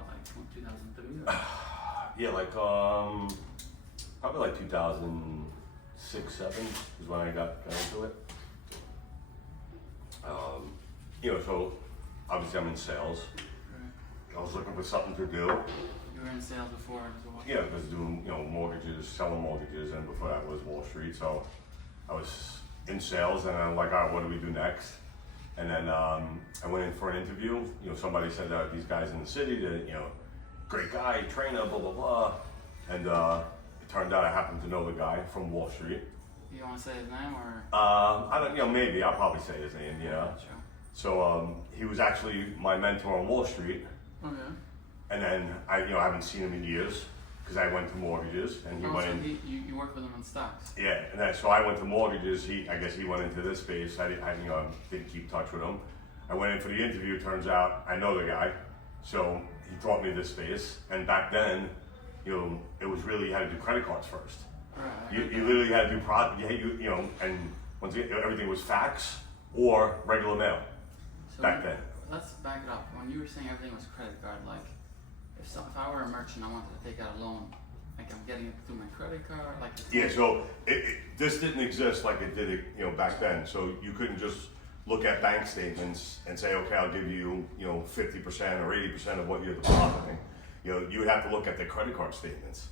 what, like 2003? Or? Yeah, like probably like 2006, 7 is when I got into it. So obviously I'm in sales. Right. I was looking for something to do. You were in sales before as well? Yeah, I was doing, mortgages, selling mortgages, and before that was Wall Street. So I was in sales, and I'm like, all right, what do we do next? And then I went in for an interview. Somebody said that these guys in the city, that, great guy, trainer, blah, blah, blah. And it turned out I happened to know the guy from Wall Street. You want to say his name or? I don't, maybe, I'll probably say his name, Sure. So he was actually my mentor on Wall Street. Okay. And then I haven't seen him in years because I went to mortgages and he went so in. You worked with him on stocks? Yeah, and then so I went to mortgages. I guess he went into this space. I didn't keep touch with him. I went in for the interview. Turns out I know the guy, so he taught me this space. And back then, it was really you had to do credit cards first. Right. You literally had to do and once again, everything was fax or regular mail So back then. Let's back it up. When you were saying everything was credit card, like if I were a merchant, I wanted to take out a loan, like I'm getting it through my credit card, like. Yeah, so this didn't exist like it did, back then. So you couldn't just look at bank statements and say, okay, I'll give you, 50% or 80% of what you're depositing. You would have to look at the credit card statements,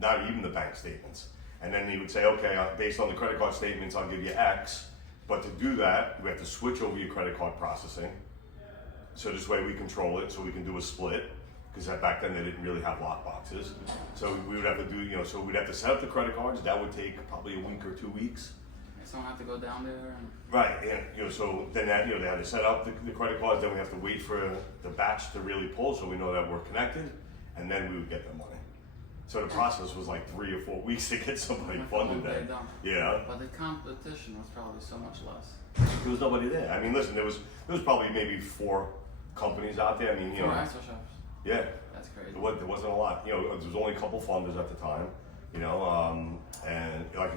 not even the bank statements. And then you would say, okay, based on the credit card statements, I'll give you X. But to do that, we have to switch over your credit card processing. So this way we control it, so we can do a split. Because back then they didn't really have lock boxes. So we would have to do, so we'd have to set up the credit cards. That would take probably a week or 2 weeks. Someone have to go down there and. Right, and so then that, they had to set up the credit cards. Then we have to wait for the batch to really pull, so we know that we're connected, and then we would get the money. So the process was like 3 or 4 weeks to get somebody funded there. Yeah. But the competition was probably so much less. There was nobody there. I mean, listen, there was probably maybe 4 companies out there. I mean, 4 ISO shops. Yeah. That's crazy. There wasn't a lot. There was only a couple funders at the time. And like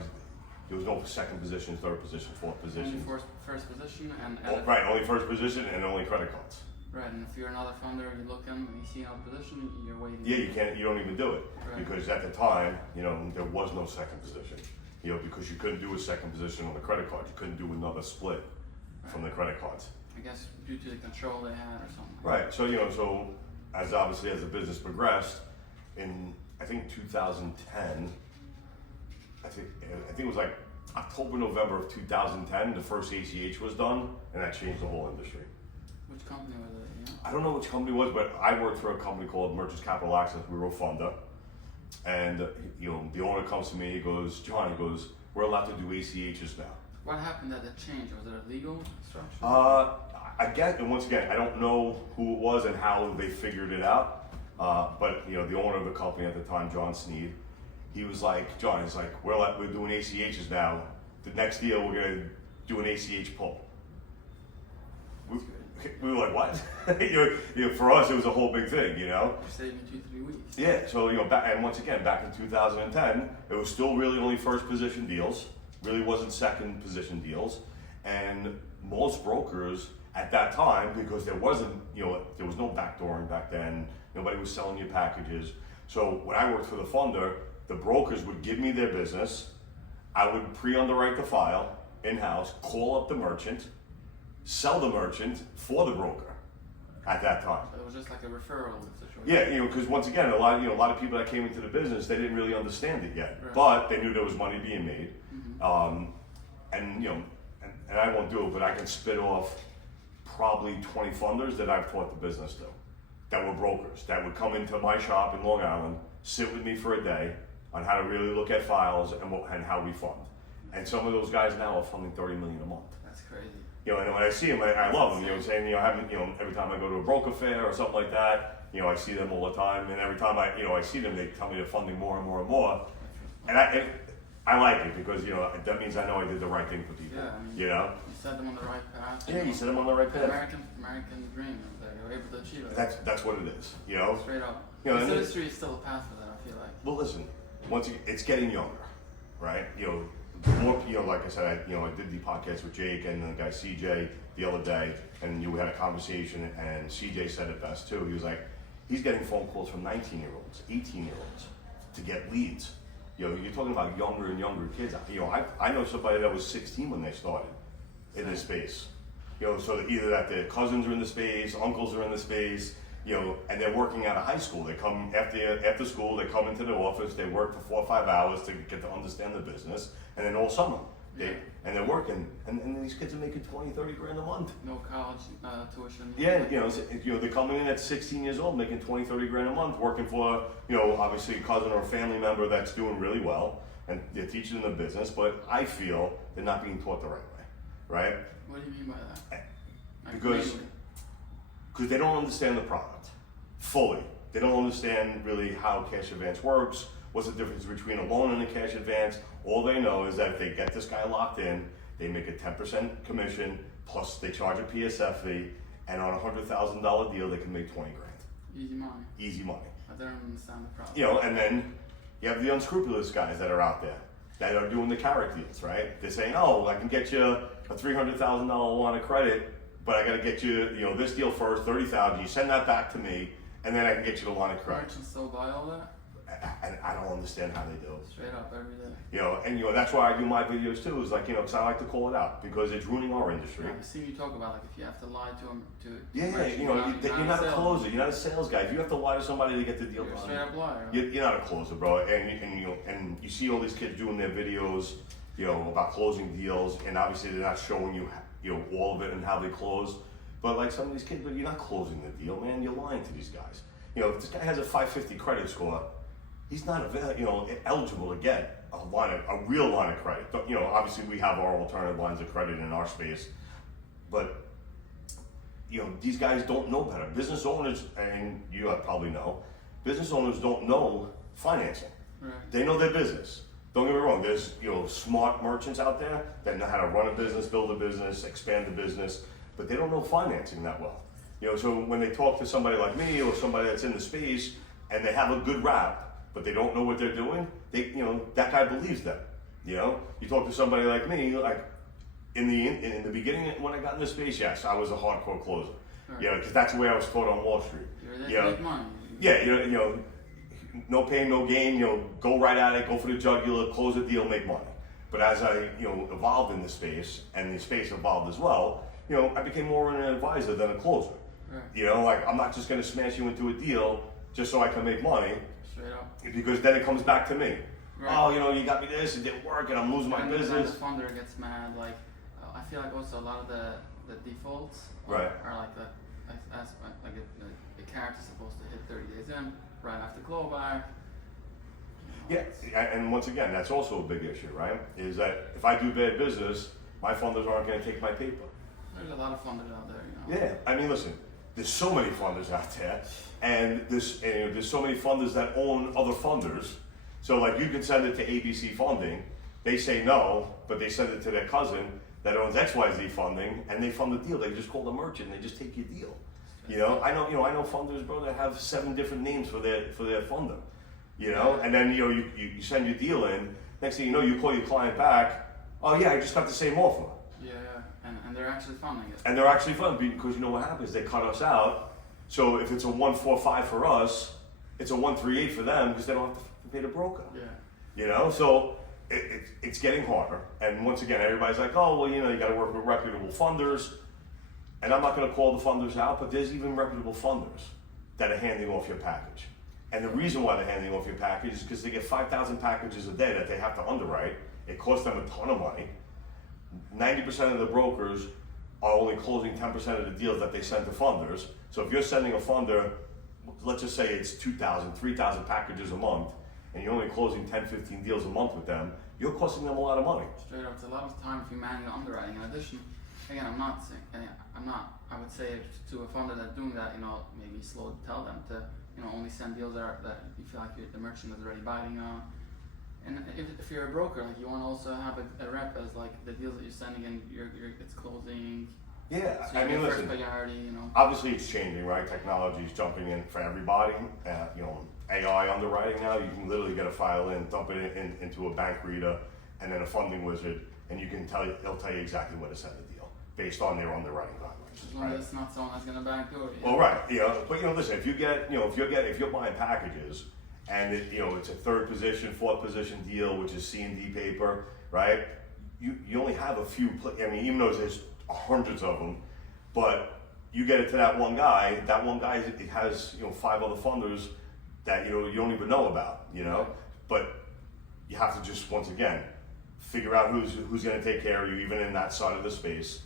there was no second position, third position, fourth position. Only first position and. Right, only first position and only credit cards. Right, and if you're another funder, you look in and you see another position, you're waiting. Yeah, you don't even do it. Right. Because at the time, there was no second position. Because you couldn't do a second position on the credit card. You couldn't do another split from the credit cards. I guess due to the control they had or something. Right, so so as the business progressed, in I think 2010, I think it was like October, November of 2010, the first ACH was done, and that changed the whole industry. Which company was it? I don't know which company it was, but I worked for a company called Merchants Capital Access. We were a funder, and the owner comes to me. He goes, John, we're allowed to do ACHs now. What happened that changed? Was it a legal structure? I get, and once again, I don't know who it was and how they figured it out. But the owner of the company at the time, John Sneed, he was like, John, he's like, we're doing ACHs now. The next deal, we're gonna do an ACH pull. We were like, what? For us, it was a whole big thing, You're saving 2-3 weeks. Yeah, so and once again, back in 2010, it was still really only first position deals. Really wasn't second position deals, and most brokers at that time, because there wasn't, there was no backdooring back then. Nobody was selling you packages. So when I worked for the funder, the brokers would give me their business. I would pre-underwrite the file in-house, call up the merchant, sell the merchant for the broker at that time. So it was just like a referral situation. Yeah, because once again, a lot of people that came into the business, they didn't really understand it yet, right. But they knew there was money being made. Mm-hmm. And I won't do it, but I can spit off probably 20 funders that I've taught the business to, that were brokers, that would come into my shop in Long Island, sit with me for a day on how to really look at files and how we fund. And some of those guys now are funding $30 million a month. That's crazy. And when I see them, I love them. Every time I go to a broker fair or something like that, I see them all the time. And every time I see them, they tell me they're funding more and more and more. And I like it because that means I know I did the right thing for people. Yeah, you set them on the right path. Yeah, you set them on the right path. American dream. They were able to achieve it. That's what it is. Straight up. This industry is still a path for that. I feel like. Well, listen, it's getting younger, right? More, like I said, I did the podcast with Jake and the guy CJ the other day, and we had a conversation, and CJ said it best too. He was like, He's getting phone calls from 19-year-olds, 18-year-olds to get leads. You know, you're talking about younger and younger kids. You know, I know somebody that was 16 when they started in this space. You know, so either that their cousins are in the space, uncles are in the space, you know, and they're working out of high school. They come after school, they come into the office, they work for 4 or 5 hours to get to understand the business, and then all summer, they're working, and these kids are making 20, 30 grand a month. No college tuition. Yeah, you know, they're coming in at 16 years old, making 20, 30 grand a month, working for, you know, obviously a cousin or a family member that's doing really well, and they're teaching them the business, but I feel they're not being taught the right way, right? What do you mean by that? Because they don't understand the product fully. They don't understand really how cash advance works, what's the difference between a loan and a cash advance. All they know is that if they get this guy locked in, they make a 10% commission, plus they charge a PSF fee, and on a $100,000 deal, they can make 20 grand. Easy money. Easy money. I don't understand the problem. You know, and then you have the unscrupulous guys that are out there that are doing the carrot deals, right? They're saying, oh, I can get you a $300,000 line of credit, but I gotta get you, you know, this deal first, $30,000. You send that back to me, and then I can get you the line of credit. Merchants still buy all that? And I don't understand how they do it. Straight up every day. You know, and you know that's why I do my videos too. Is like, you know, because I like to call it out because it's ruining our industry. I've seen you talk about like if you have to lie to them You know, you're not a closer. You're not a sales guy. If you have to lie to somebody to get the deal done, done, straight up liar. you're not a closer, bro. And you see all these kids doing their videos, you know, about closing deals, and obviously they're not showing you, you know, all of it and how they close. But like some of these kids, but you're not closing the deal, man. You're lying to these guys. You know, if this guy has a 550 credit score, he's not, you know, eligible to get a real line of credit. You know, obviously we have our alternative lines of credit in our space, but you know, these guys don't know better. Business owners, and you probably know, business owners don't know financing. Right. They know their business. Don't get me wrong. There's, you know, smart merchants out there that know how to run a business, build a business, expand the business, but they don't know financing that well. You know, so when they talk to somebody like me or somebody that's in the space and they have a good rap, but they don't know what they're doing, you know, that guy believes them. You know, you talk to somebody like me, like in the beginning when I got in the space, yes, I was a hardcore closer. Right. You know, because that's the way I was taught on Wall Street. You're there to make money. Yeah, you know, no pain, no gain. You know, go right at it, go for the jugular, close a deal, make money. But as I, you know, evolved in the space and the space evolved as well, you know, I became more an advisor than a closer. Right. You know, like I'm not just going to smash you into a deal just so I can make money. Straight up. Because then it comes back to me. Right. Oh, you know, you got me this, it didn't work, and I'm losing my business. The funder gets mad. Like, I feel like also a lot of the defaults are like the character's supposed to hit 30 days in, right after clawback. Yeah, and once again, that's also a big issue, right? Is that if I do bad business, my funders aren't going to take my paper. There's a lot of funders out there, you know. Yeah, I mean, listen, there's so many funders out there, and there's so many funders that own other funders. So like you can send it to ABC Funding, they say no, but they send it to their cousin that owns XYZ Funding, and they fund the deal. They just call the merchant, and they just take your deal. You know, I know funders, bro, that have 7 different names for their funder. You know, and then you know you send your deal in. Next thing you know, you call your client back. Oh yeah, I just got the same offer. Yeah, and they're actually funding it. And they're actually funding because you know what happens? They cut us out. So if it's a 145 for us, it's a 138 for them because they don't have to pay the broker. Yeah. You know, so it's getting harder. And once again, everybody's like, oh well, you know, you got to work with reputable funders. And I'm not going to call the funders out, but there's even reputable funders that are handing off your package. And the reason why they're handing off your package is because they get 5,000 packages a day that they have to underwrite. It costs them a ton of money. 90% of the brokers are only closing 10% of the deals that they send to funders. So if you're sending a funder, let's just say it's 2,000, 3,000 packages a month, and you're only closing 10, 15 deals a month with them, you're costing them a lot of money. Straight up, it's a lot of time if you manage underwriting. In addition, again, I would say to a funder that's doing that, you know, maybe slow to tell them to, you know, only send deals that you feel like the merchant is already biting on. And if you're a broker, like you want to also have a rep as like the deals that you're sending in, it's closing. Yeah, so I mean, listen. Priority, you know. Obviously, it's changing, right? Technology is jumping in for everybody. You know, AI underwriting now, you can literally get a file in, dump it into a bank reader, and then a funding wizard, and you can it'll tell you exactly where to send the deal. based on their underwriting guidelines. As long as it's not someone that's gonna backdoor you. Well, right, but listen, if you're buying packages, and it's a third position, fourth position deal, which is C and D paper, right? You only have a few. Even though there's hundreds of them, but you get it to that one guy. That one guy has 5 other funders that you don't even know about. But you have to just once again figure out who's going to take care of you, even in that side of the space.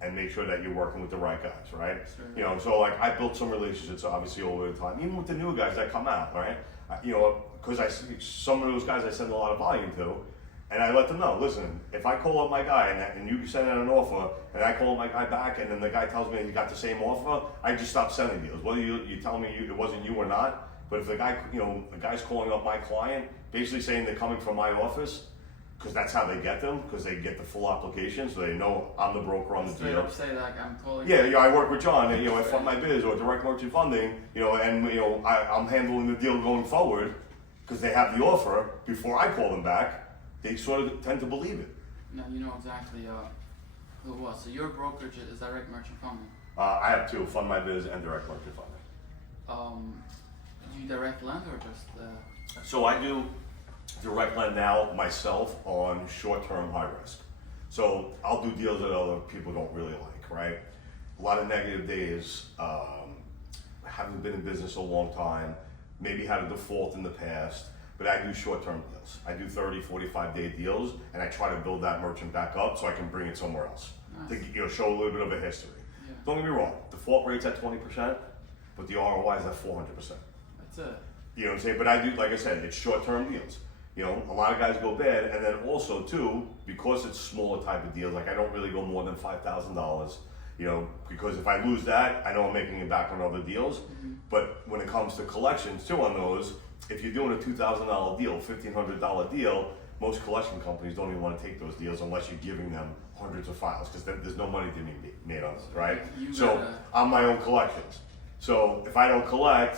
And make sure that you're working with the right guys, right? Sure. So like I built some relationships obviously over the time, even with the new guys that come out, right? Because some of those guys I send a lot of volume to, and I let them know, listen, if I call up my guy and you send out an offer, and I call my guy back, and then the guy tells me he got the same offer, I just stop sending deals. Whether you tell me it wasn't you or not, but if the guy, the guy's calling up my client, basically saying they're coming from my office, because that's how they get them, because they get the full application, so they know I'm the broker on the Straight deal. up say like I'm calling. Yeah, I work with John, and I fund my biz or direct merchant funding, and I'm handling the deal going forward, because they have the offer before I call them back. They sort of tend to believe it. Now you know exactly who it was. So your brokerage is direct merchant funding. I have 2, fund my biz and direct merchant funding. Do you direct lend or just? So I do direct lend now myself on short-term high risk. So I'll do deals that other people don't really like, right? A lot of negative days, haven't been in business a long time, maybe had a default in the past, but I do short-term deals. I do 30, 45-day deals, and I try to build that merchant back up so I can bring it somewhere else. Nice. To show a little bit of a history. Yeah. Don't get me wrong, default rate's at 20%, but the ROI is at 400%. That's it. You know what I'm saying? But I do, like I said, it's short-term deals. A lot of guys go bad, and then also too, because it's smaller type of deals, like I don't really go more than $5,000, because if I lose that, I know I'm making it back on other deals. But when it comes to collections too on those, if you're doing a $2,000 deal, $1,500 deal, most collection companies don't even want to take those deals unless you're giving them hundreds of files, because there's no money to be made on it, right? I'm my own collections. So if I don't collect,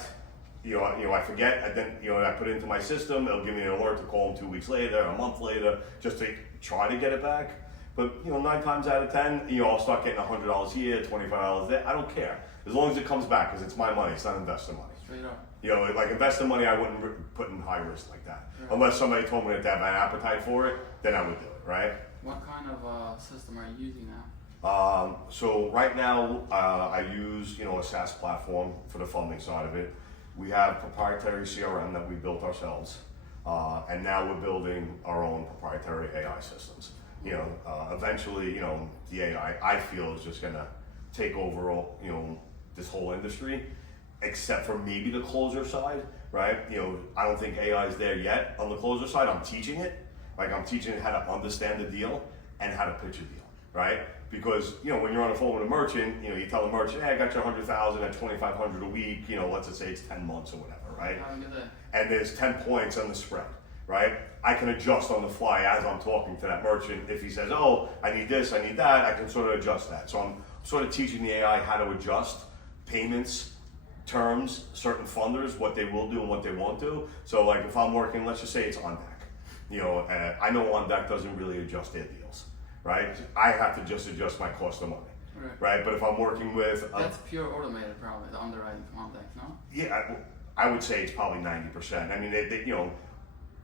I forget, and then, I put it into my system, it'll give me an alert to call them 2 weeks later, a month later, just to try to get it back. But, 9 times out of 10, I'll start getting $100 here, $25 there, I don't care. As long as it comes back, because it's my money, it's not investor money. Straight up. Like investor money, I wouldn't put in high risk like that. Right. Unless somebody told me that they have an appetite for it, then I would do it, right? What kind of system are you using now? So right now, I use, a SaaS platform for the funding side of it. We have proprietary CRM that we built ourselves, and now we're building our own proprietary AI systems. Eventually, the AI I feel is just gonna take over, this whole industry, except for maybe the closer side, right? I don't think AI is there yet on the closer side. I'm teaching it, I'm teaching it how to understand the deal and how to pitch a deal, right? Because when you're on the phone with a merchant, you tell the merchant, hey, I got you 100,000 at 2,500 a week. Let's just say it's 10 months or whatever, right? And there's 10 points on the spread, right? I can adjust on the fly as I'm talking to that merchant. If he says, oh, I need this, I need that, I can sort of adjust that. So I'm sort of teaching the AI how to adjust payments, terms, certain funders, what they will do and what they won't do. So like if I'm working, let's just say it's on deck. I know on deck doesn't really adjust their deals. Right? I have to just adjust my cost of money. Right? But if I'm working with... That's pure automated probably, the underwriting from Ondeck, no? Yeah, I would say it's probably 90%. I mean, they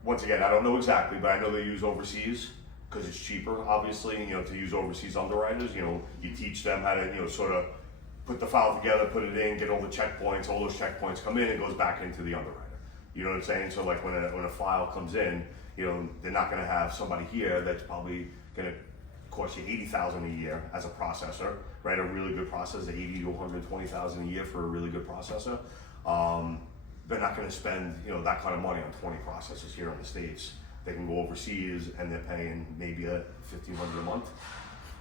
once again, I don't know exactly, but I know they use overseas because it's cheaper, obviously, to use overseas underwriters. You teach them how to, sort of put the file together, put it in, get all the checkpoints, all those checkpoints come in, and goes back into the underwriter. You know what I'm saying? So like when a file comes in, they're not going to have somebody here that's probably going to cost you $80,000 a year as a processor, right? A really good processor, $80,000 to $120,000 a year for a really good processor. They're not going to spend that kind of money on 20 processors here in the States. They can go overseas and they're paying maybe $1,500 a month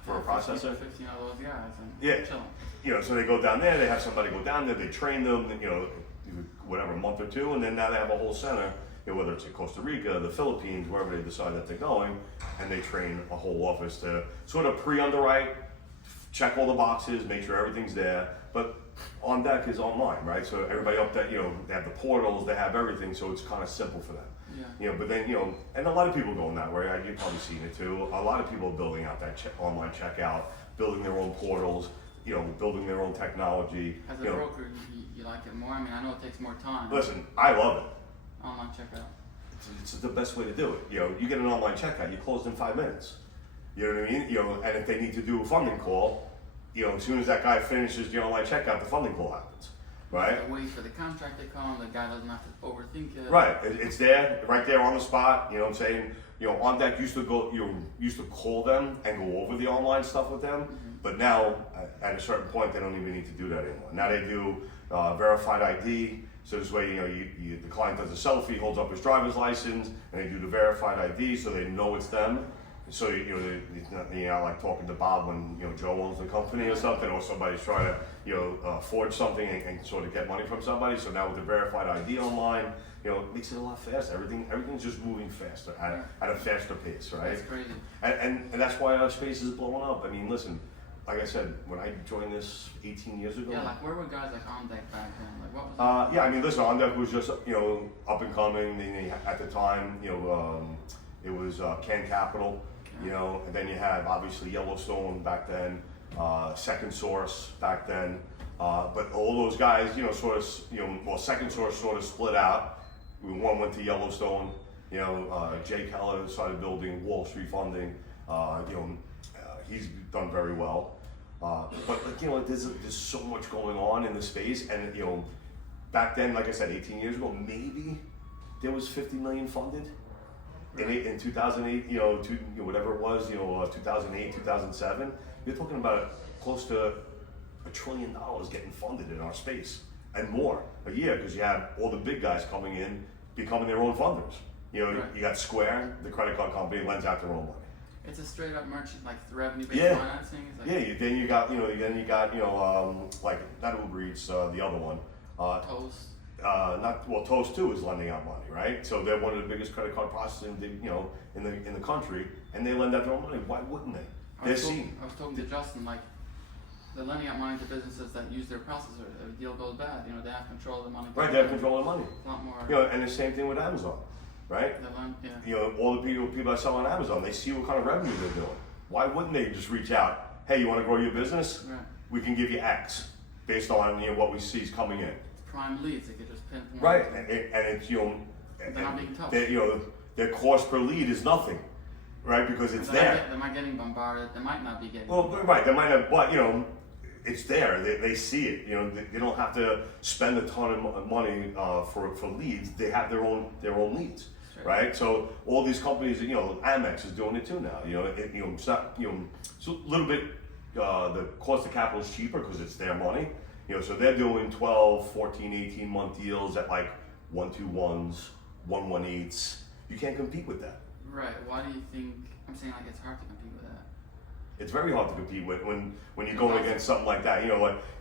for a processor. 15 of those guys. And yeah, chilling. So they go down there. They have somebody go down there. They train them, whatever, a month or two, and then now they have a whole center. Whether it's in Costa Rica, the Philippines, wherever they decide that they're going, and they train a whole office to sort of pre-underwrite, check all the boxes, make sure everything's there. But on deck is online, right? So everybody up there, they have the portals, they have everything, so it's kind of simple for them. Yeah. But then, and a lot of people going that way. You've probably seen it too. A lot of people are building out that online checkout, building their own portals, building their own technology. As a broker, you like it more? I mean, I know it takes more time. Listen, I love it. Online checkout. It's the best way to do it. You get an online checkout, you close in 5 minutes. You know what I mean? And if they need to do a funding call, as soon as that guy finishes the online checkout, the funding call happens, right? You have to wait for the contract to come. The guy doesn't have to overthink it. Right. It's there, right there on the spot. You know what I'm saying? On deck used to call them and go over the online stuff with them, but now at a certain point they don't even need to do that anymore. Now they do verified ID. So this way, the client does a selfie, holds up his driver's license, and they do the verified ID, so they know it's them. So like talking to Bob when Joe owns the company or something, or somebody's trying to forge something and sort of get money from somebody. So now with the verified ID online, it makes it a lot faster. Everything's just moving faster at a faster pace, right? That's crazy. And that's why our space is blowing up. I mean, listen. Like I said, when I joined this 18 years ago. Yeah, like where were guys like on deck back then? Like what was yeah, I mean, listen, on deck was just up and coming. At the time, it was Can Capital, and then you had obviously Yellowstone back then, Second Source back then, but all those guys, Second Source sort of split out. One went to Yellowstone, Jay Keller started building Wall Street Funding, he's done very well. But there's so much going on in the space, and back then, like I said, 18 years ago, maybe there was 50 million funded in 2008. Whatever it was, 2008, 2007. You're talking about close to $1 trillion getting funded in our space and more a year, because you have all the big guys coming in, becoming their own funders. Right. You got Square, the credit card company, lends out their own money. It's a straight up merchant, like revenue-based financing. It's like Then you got like not Uber Eats, the other one. Toast. Toast too is lending out money, right? So they're one of the biggest credit card processing, in the country, and they lend out their own money. Why wouldn't they? I was talking to Justin, like they're lending out money to businesses that use their processor. If a deal goes bad, they have control of the money. Right, they have control of the money. It's a lot more. And the same thing with Amazon. Right? All the people that sell on Amazon, they see what kind of revenue they're doing. Why wouldn't they just reach out? Hey, you want to grow your business? Right. We can give you X based on what we see is coming in. Prime leads, they could just pinpoint. Right, and it's they're not being tough. Their cost per lead is nothing, right? Because it's there. They might getting bombarded. They might not be getting. Well, right, they might have, but it's there. They see it. They don't have to spend a ton of money for leads. They have their own leads. Right, so all these companies, Amex is doing it too now. It's not, so a little bit. The cost of capital is cheaper because it's their money. So they're doing 12, 14, 18-month deals at like 121s, 118s. You can't compete with that. Right. Why do you think? I'm saying like it's hard to compete with that. It's very hard to compete with when you're going against something like that.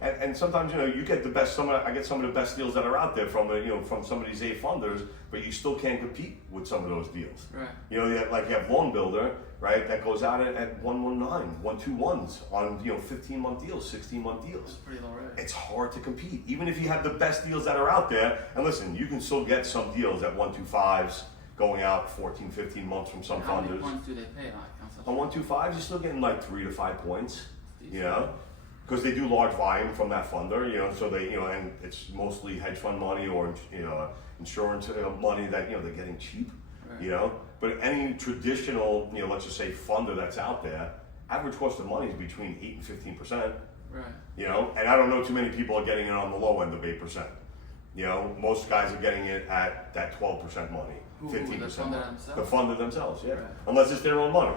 And sometimes you get the best. I get some of the best deals that are out there from some of these A funders, but you still can't compete with some of those deals. Right. You have Loan Builder, right? That goes out at 119, 121s on 15-month deals, 16-month deals. That's pretty low rate. It's hard to compete, even if you have the best deals that are out there. And listen, you can still get some deals at 125s going out 14, 15 months from some How funders. many points do they pay like? On 125s, you're still getting like 3 to 5 points, because they do large volume from that funder, so they, and it's mostly hedge fund money or, insurance money that, they're getting cheap, Right. But any traditional, let's just say funder that's out there, average cost of money is between 8 and 15%, Right. And I don't know too many people are getting it on the low end of 8%. Most guys are getting it at that 12% money, 15%. The funder themselves? The funder themselves, yeah. Right. Unless it's their own money.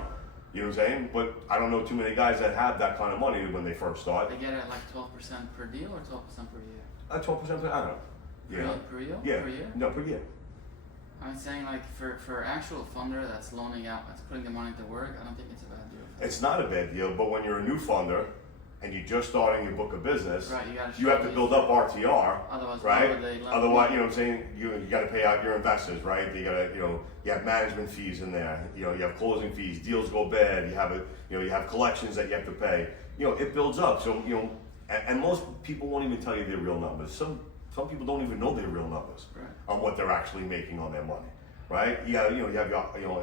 You know what I'm saying? But I don't know too many guys that have that kind of money when they first start. They get it at like 12% per deal or 12% per year? 12%, I don't know. Per year? Yeah. Per year? No, per year. I'm saying like for actual funder that's loaning out, that's putting the money to work, I don't think it's a bad deal. It's not a bad deal, but when you're a new funder and you're just starting your book of business, Right, you have to build up RTR, Otherwise, right? why would they lend Otherwise, money? you know what I'm saying? You got to pay out your investors, right? You got to, you have management fees in there. You have closing fees. Deals go bad. You have collections that you have to pay. It builds up. So and most people won't even tell you their real numbers. Some people don't even know their real numbers on what they're actually making on their money. Right? You have your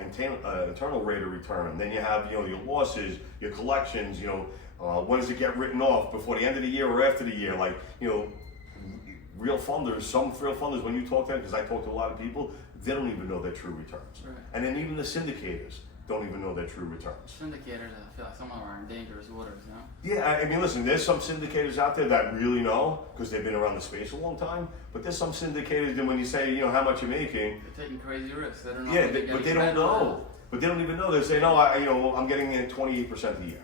internal rate of return. Then you have your losses, your collections. When does it get written off? Before the end of the year or after the year? Like, real funders, some real funders, when you talk to them, because I talk to a lot of people, they don't even know their true returns. Right. And then even the syndicators don't even know their true returns. Syndicators, I feel like some of them are in dangerous waters, you know? Yeah, I mean, listen, there's some syndicators out there that really know, because they've been around the space a long time, but there's some syndicators that when you say, how much you're making, They're taking crazy risks. They don't know. yeah, what they're but they getting don't back know. But they don't even know. They say, no, I'm getting in 28% a year.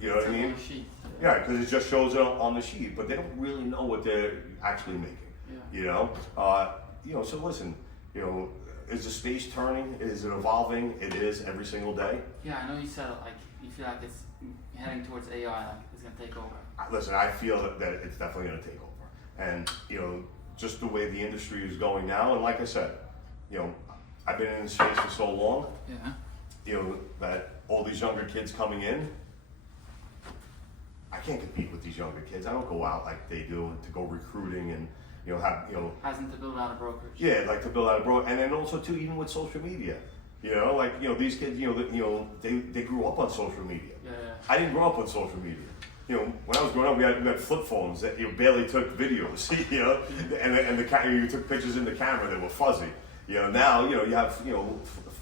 You know for it. what I It's on mean? the sheet. Yeah, because it just shows it on the sheet, but they don't really know what they're actually making. Yeah. So listen, is the space turning? Is it evolving? It is every single day. Yeah, I know you said like you feel like it's heading towards AI, like it's gonna take over. Listen, I feel that it's definitely going to take over, and just the way the industry is going now, and like I said, I've been in this space for so long, Yeah. that all these younger kids coming in, I can't compete with these younger kids. I don't go out like they do to go recruiting and Hasn't to build out a brokerage. Yeah, like to build out a bro, and then also too, even with social media, these kids, they grew up on social media. Yeah. I didn't grow up on social media. When I was growing up, we had flip phones that barely took videos. And you took pictures in the camera that were fuzzy. Now you have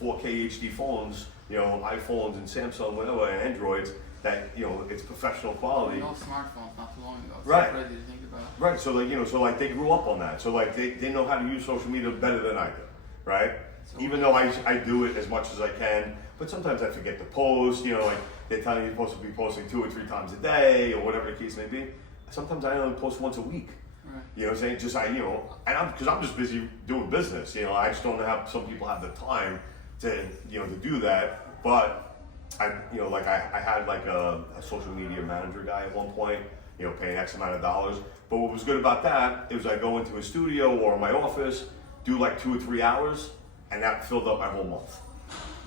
4K HD phones, iPhones and Samsung, whatever, and Androids that it's professional quality. No smartphones not too long ago. It's Right. crazy to think about. Right, so they grew up on that. So they know how to use social media better than I do, right? So Even though I do it as much as I can, but sometimes I forget to post, like they tell you you're supposed to be posting 2 or 3 times a day or whatever the case may be. Sometimes I only post once a week. Right. You know what I'm saying? Because I'm just busy doing business. I just don't have, some people have the time to do that. But I had like a social media manager guy at one point, paying X amount of dollars. But what was good about that is I go into a studio or my office, do like 2 or 3 hours, and that filled up my whole month.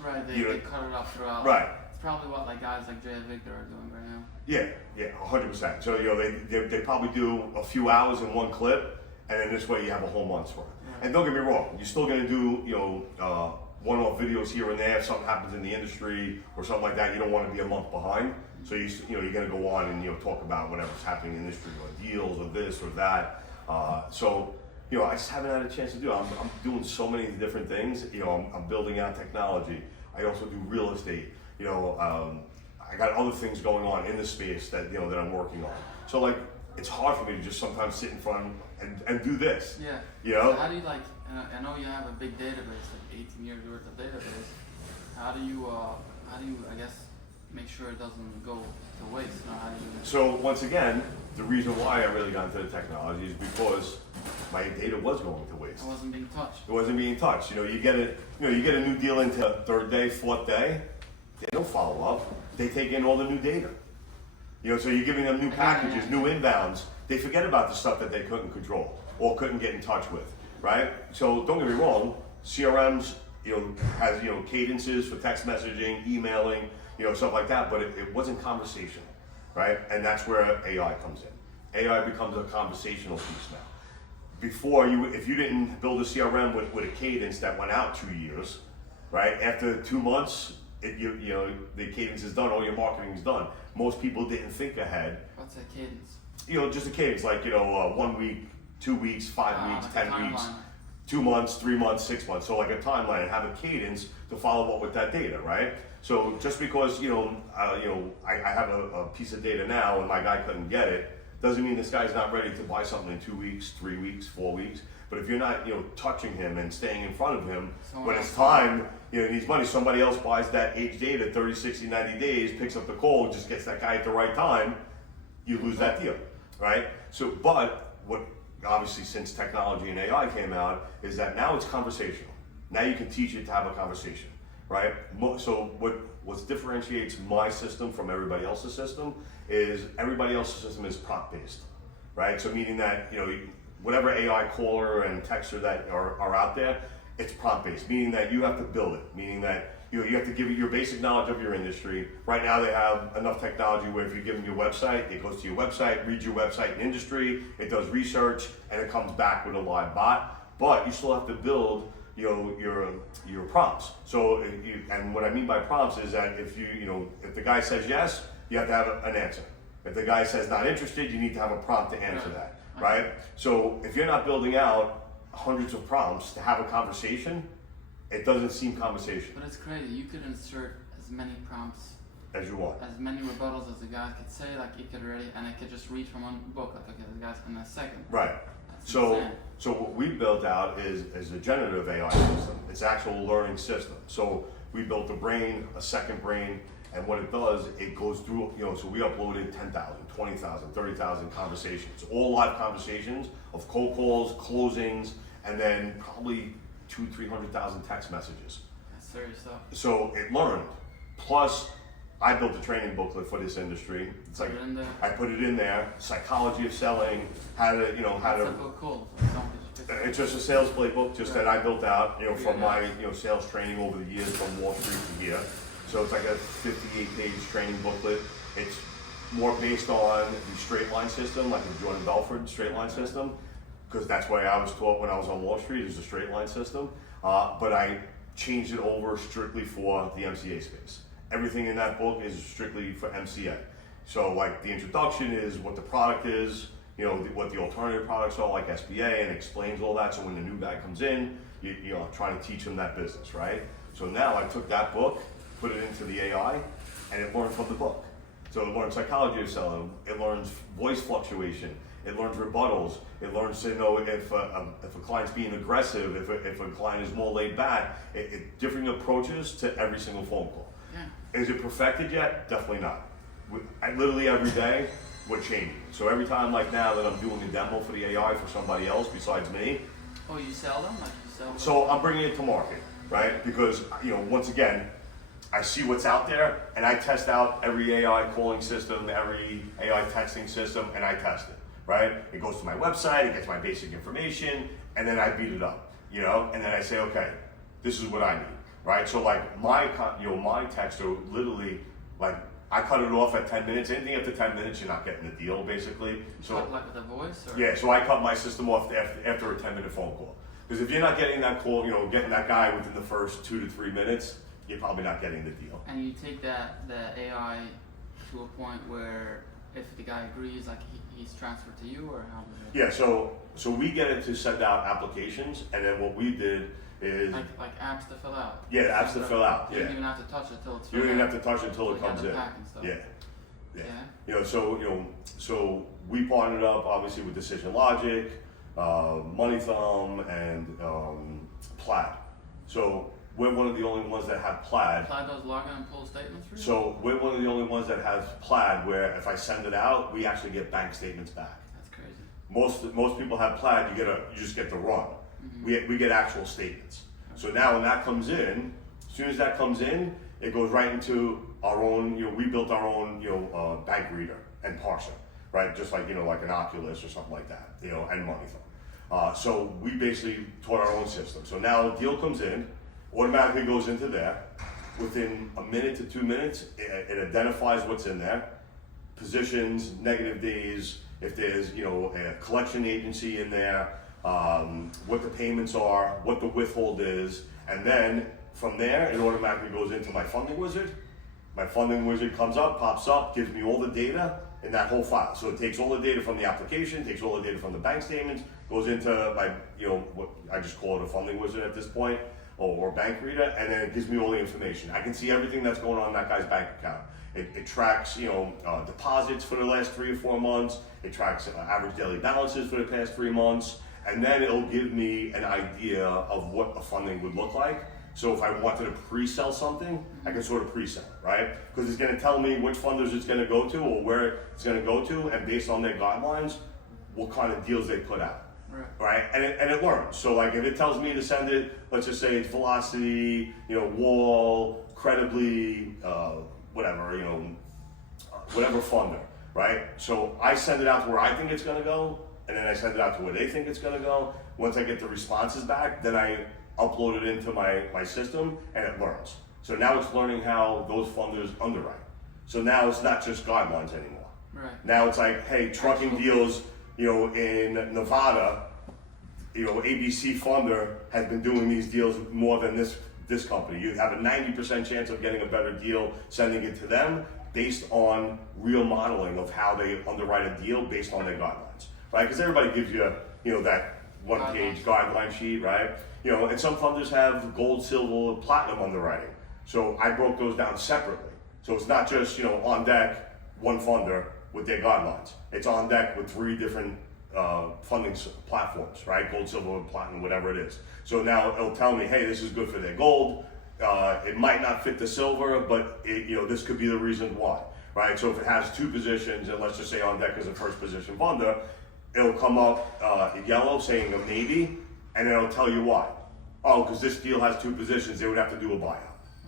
Right, they cut it up throughout. Right. It's probably what like guys like Jay and Victor are doing right now. Yeah, 100%. So they probably do a few hours in one clip, and then this way you have a whole month's worth. Right. And don't get me wrong, you're still gonna do one-off videos here and there. If something happens in the industry or something like that, you don't want to be a month behind. So you're gonna go on and talk about whatever's happening in the industry, or deals, or this or that. I just haven't had a chance to do it. I'm doing so many different things. I'm building out technology. I also do real estate. I got other things going on in the space that that I'm working on. So it's hard for me to just sometimes sit in front and do this. Yeah. So how do you I know you have a big database, like 18 years worth of database. How do you I guess make sure it doesn't go to waste? How do you? So once again, the reason why I really got into the technology is because my data was going to waste. It wasn't being touched. It wasn't being touched. You get a new deal into 3rd day, 4th day, they don't follow up. They take in all the new data. So you're giving them new packages, new inbounds. They forget about the stuff that they couldn't control or couldn't get in touch with, right? So don't get me wrong, CRMs, has cadences for text messaging, emailing, stuff like that, but it wasn't conversation, right? And that's where AI comes in. AI becomes a conversational piece now. Before, if you didn't build a CRM with a cadence that went out 2 years, right? After 2 months, the cadence is done, all your marketing is done. Most people didn't think ahead. What's that cadence? Just a cadence, like 1 week, 2 weeks, 5 weeks, like 10 weeks, timeline. 2 months, 3 months, 6 months. So like a timeline and have a cadence to follow up with that data, right? So just because I have a piece of data now and my guy couldn't get it, doesn't mean this guy's not ready to buy something in 2 weeks, 3 weeks, 4 weeks. But if you're not touching him and staying in front of him, when it's time, he needs money, somebody else buys that age data 30, 60, 90 days, picks up the call, just gets that guy at the right time, you lose that deal, right? So, but what obviously since technology and AI came out is that now it's conversational. Now you can teach it to have a conversation, right? So what differentiates my system from everybody else's system is everybody else's system is prompt based, right? So meaning that whatever AI caller and texter that are out there, it's prompt based, meaning that you have to build it, meaning that you have to give it your basic knowledge of your industry. Right now they have enough technology where if you give them your website, it goes to your website, reads your website and industry, it does research, and it comes back with a live bot. But you still have to build your prompts. And what I mean by prompts is that if the guy says yes, you have to have an answer. If the guy says not interested, you need to have a prompt to answer Right. that, right? So if you're not building out hundreds of prompts to have a conversation, it doesn't seem conversation But it's crazy. You could insert as many prompts, as you want. as many rebuttals as the guy could say. Like it could already, and it could just read from one book. Like okay, the guy's in a second. Right. That's So, insane. so what we built out is a generative AI system. It's an actual learning system. So we built a brain, a second brain, and what it does, it goes through, so we uploaded 10,000, 20,000, 30,000 conversations, all live conversations of cold calls, closings, and then probably 300,000 text messages. That's serious stuff. So it learned. Plus, I built a training booklet for this industry. It's like Put it in there. I put it in there, psychology of selling, how to. That's a book cool. Don't just pick it. It's just a sales playbook, just that I built out, from Yeah. my, sales training over the years from Wall Street to here. So it's like a 58-page training booklet. It's more based on the straight line system, like the Jordan Belfort straight line system, because that's why I was taught when I was on Wall Street, is a straight line system. But I changed it over strictly for the MCA space. Everything in that book is strictly for MCA. So like the introduction is what the product is, what the alternative products are, like SBA, and explains all that. So when the new guy comes in, trying to teach him that business, right? So now I took that book, put it into the AI, and it learned from the book. So it learns psychology of selling, it learns voice fluctuation, it learns rebuttals, it learns to know if a client's being aggressive, if a client is more laid back, different approaches to every single phone call. Yeah. Is it perfected yet? Definitely not. Literally every day, we're changing. So every time like now that I'm doing a demo for the AI for somebody else besides me, Oh, you sell them? Like you sell them? so I'm bringing it to market, right? Because, once again, I see what's out there and I test out every AI calling system, every AI texting system, and I test it, right? It goes to my website, it gets my basic information, and then I beat it up, and then I say, okay, this is what I need, right? So like my texter literally, like I cut it off at 10 minutes. Anything after 10 minutes, you're not getting the deal, basically. So like with a voice? Or? yeah, so I cut my system off after a 10-minute phone call. Because if you're not getting that call, getting that guy within the first 2 to 3 minutes, you're probably not getting the deal. And you take the AI to a point where if the guy agrees, like he's transferred to you, or how does it? Yeah, so we get it to send out applications, and then what we did is Like apps to fill out. yeah, apps to fill out. You Yeah, don't even have to touch it till it's you don't filled even out. have to touch it until it So you comes got the in. pack and stuff. Yeah. Yeah. So we partnered up obviously with Decision Logic, Money Thumb, and Plaid. So we're one of the only ones that have Plaid. Plaid does login and pull statements for you? So we're one of the only ones that has Plaid, where if I send it out, we actually get bank statements back. That's crazy. Most people have Plaid, you just get the run. Mm-hmm. We get actual statements. So now when that comes in, as soon as that comes in, it goes right into our own, we built our own, bank reader and parser, right? Just like, like an Oculus or something like that, and Money Thumb. So we basically taught our own system. So now a deal comes in, automatically goes into there. Within a minute to 2 minutes, it identifies what's in there, positions, negative days, if there's, a collection agency in there, what the payments are, what the withhold is, and then from there, it automatically goes into my funding wizard. My funding wizard comes up, pops up, gives me all the data in that whole file. So it takes all the data from the application, takes all the data from the bank statements, goes into my, what I just call it a funding wizard at this point, or bank reader, and then it gives me all the information. I can see everything that's going on in that guy's bank account. It tracks, deposits for the last 3 or 4 months. It tracks average daily balances for the past 3 months. And then it'll give me an idea of what a funding would look like. So if I wanted to pre-sell something, I can sort of pre-sell, right? Because it's going to tell me which funders it's going to go to or where it's going to go to, and based on their guidelines, what kind of deals they put out, right? And it learns. So like if it tells me to send it, let's just say it's Velocity, Wall, Credibly, whatever, whatever funder, right? So I send it out to where I think it's going to go, and then I send it out to where they think it's going to go. Once I get the responses back, then I upload it into my system, and it learns. So now it's learning how those funders underwrite. So now it's not just guidelines anymore. Right. Now it's like, hey, trucking deals, in Nevada, ABC funder has been doing these deals more than this company. You have a 90% chance of getting a better deal sending it to them based on real modeling of how they underwrite a deal based on their guidelines, right? Because everybody gives you, that one-page guideline sheet, right? And some funders have gold, silver, platinum underwriting. So I broke those down separately. So it's not just, on deck, one funder with their guidelines. It's on deck with 3 different funding platforms, right? Gold, silver, platinum, whatever it is. So now it'll tell me, hey, this is good for their gold. It might not fit the silver, but this could be the reason why, right? So if it has 2 positions, and let's just say on deck is a first position funder, it'll come up yellow saying a maybe, and it'll tell you why. Oh, because this deal has 2 positions, they would have to do a buyout.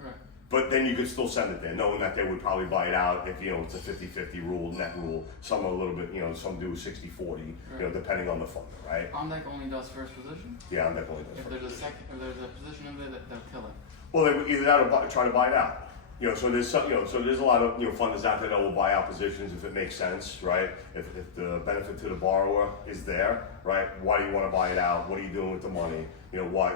Right. But then you could still send it there, knowing that they would probably buy it out if, it's a 50-50 rule, net rule. Some a little bit, some do 60-40, Right. Depending on the funder, right? On deck only does first position. Yeah, on deck only does If first. if there's a position in there, they'll kill it. Well, they would either that or try to buy it out. So there's some, so there's a lot of funders out there that will buy out positions if it makes sense, right? If the benefit to the borrower is there, right? Why do you want to buy it out? What are you doing with the money? Why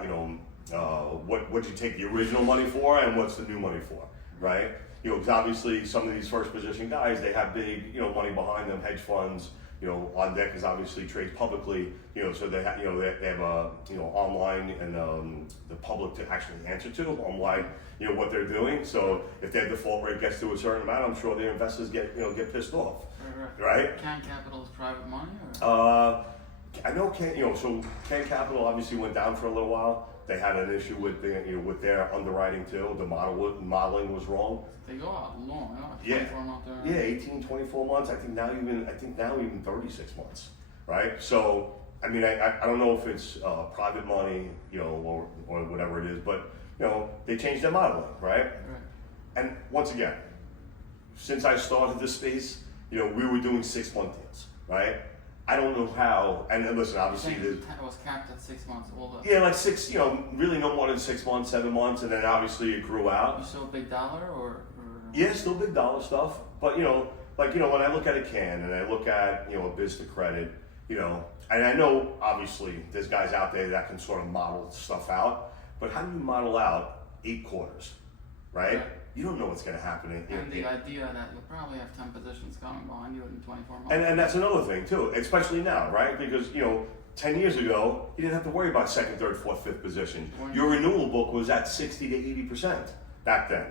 what'd you take the original money for, and what's the new money for, right? Because obviously some of these first position guys, they have big money behind them, hedge funds. On deck is obviously trades publicly, so they have, they have a, online and the public to actually answer to on why, what they're doing. So if their default rate gets to a certain amount, I'm sure their investors get pissed off, right? Can Capital is private money, or? I know so Can Capital obviously went down for a little while. They had an issue with with their underwriting too. The modeling was wrong. They go out long, 24 months. Yeah, 18, 24 months. I think now even 36 months, right? So I mean, I don't know if it's private money, or whatever it is, but they changed their modeling, right? Right. And once again, since I started this space, we were doing 6-month deals, right? I don't know how, and listen, obviously It was capped at 6 months. yeah, like 6, really no more than 6 months, 7 months, and then obviously it grew out. You still big dollar or? Yeah, still big dollar stuff, but when I look at a Can and I look at a biz to credit, and I know obviously there's guys out there that can sort of model stuff out, but how do you model out 8 quarters, right? You don't know what's going to happen. And the idea that you'll probably have 10 positions coming behind you in 24 months. And that's another thing too, especially now, right? Because 10 years ago, you didn't have to worry about 2nd, 3rd, 4th, 5th position. Your renewal book was at 60 to 80% back then.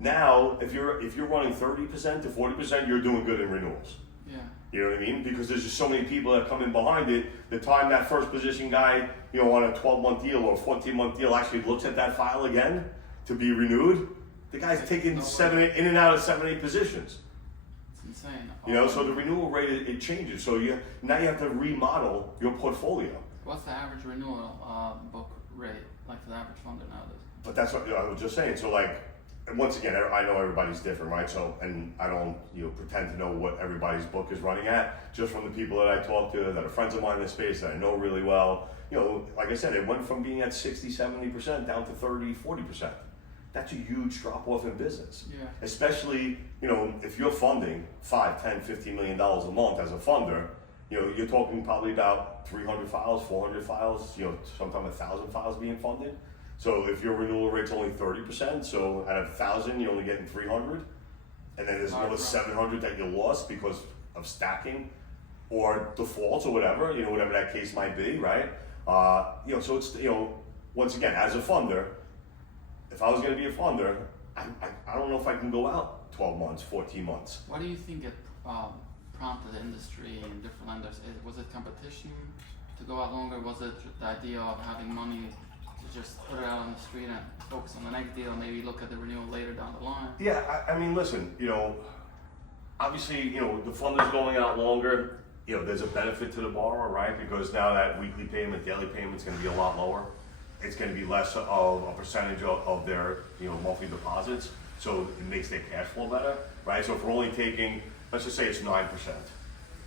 Now, if you're running 30% to 40%, you're doing good in renewals. Yeah. You know what I mean? Because there's just so many people that come in behind it. The time that first position guy, on a 12-month deal or a 14-month deal actually looks at that file again to be renewed, the guy's taking in and out of 7, 8 positions. It's insane. So the renewal rate, it changes. So now you have to remodel your portfolio. What's the average renewal book rate, like for the average funder nowadays? But that's what I was just saying. So once again, I know everybody's different, right? So, and I don't, pretend to know what everybody's book is running at. Just from the people that I talk to, that are friends of mine in this space, that I know really well. Like I said, it went from being at 60, 70% down to 30, 40%. That's a huge drop off in business. Yeah. Especially, if you're funding $5, $10, $15 million a month as a funder, you're talking probably about 300 files, 400 files, sometimes 1,000 files being funded. So if your renewal rate's only 30%, so out of 1,000, you're only getting 300, and then there's another 700 that you lost because of stacking or defaults or whatever, whatever that case might be, right? So it's, once again, as a funder, if I was going to be a funder, I don't know if I can go out 12 months, 14 months. What do you think it prompted the industry and different lenders? Was it competition to go out longer? Was it the idea of having money to just put it out on the street and focus on the next deal, maybe look at the renewal later down the line? Yeah, I mean, listen, obviously, the funders going out longer, there's a benefit to the borrower, right? Because now that weekly payment, daily payment's going to be a lot lower. It's going to be less of a percentage of their monthly deposits, so it makes their cash flow better, right? So if we're only taking, let's just say it's 9%,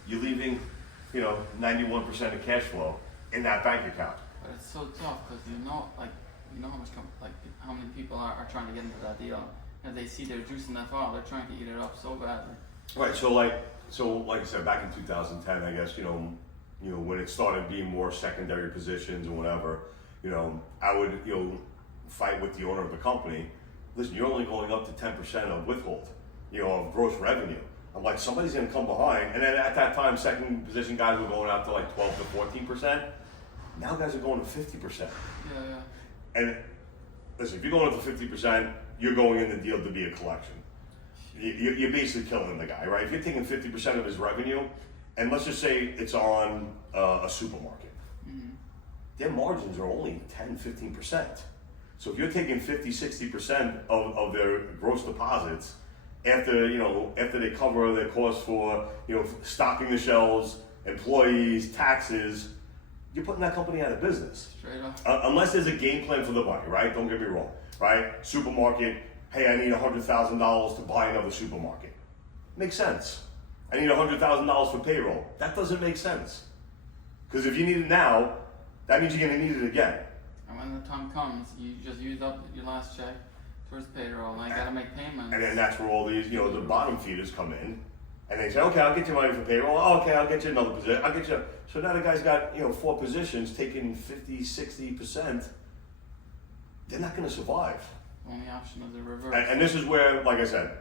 you're leaving 91% of cash flow in that bank account. But it's so tough because how many people are trying to get into that deal, and they see their juice in that file, they're trying to eat it up so badly. Right. So like I said, back in 2010, I guess when it started being more secondary positions or whatever. I would, fight with the owner of the company. Listen, you're only going up to 10% of withhold. of gross revenue. I'm like, somebody's gonna come behind. And then at that time, second position guys were going out to like 12 to 14%. Now guys are going to 50%. Yeah. And listen, if you're going up to 50%, you're going in the deal to be a collection. You're basically killing the guy, right? If you're taking 50% of his revenue, and let's just say it's on a supermarket, their margins are only 10, 15%. So if you're taking 50, 60% of their gross deposits, after they cover their costs for stocking the shelves, employees, taxes, you're putting that company out of business. Straight up. Unless there's a game plan for the money, right? Don't get me wrong, right? Supermarket, hey, I need $100,000 to buy another supermarket. Makes sense. I need $100,000 for payroll. That doesn't make sense. Because if you need it now, that means you're gonna need it again. And when the time comes, you just used up your last check towards payroll, and you gotta make payments. And then that's where all these, the bottom feeders come in. And they say, okay, I'll get you money for payroll. Oh, okay, I'll get you another position. I'll get you. So now the guy's got, 4 positions taking 50, 60%. They're not gonna survive. Only option is the reverse. And this is where, like I said,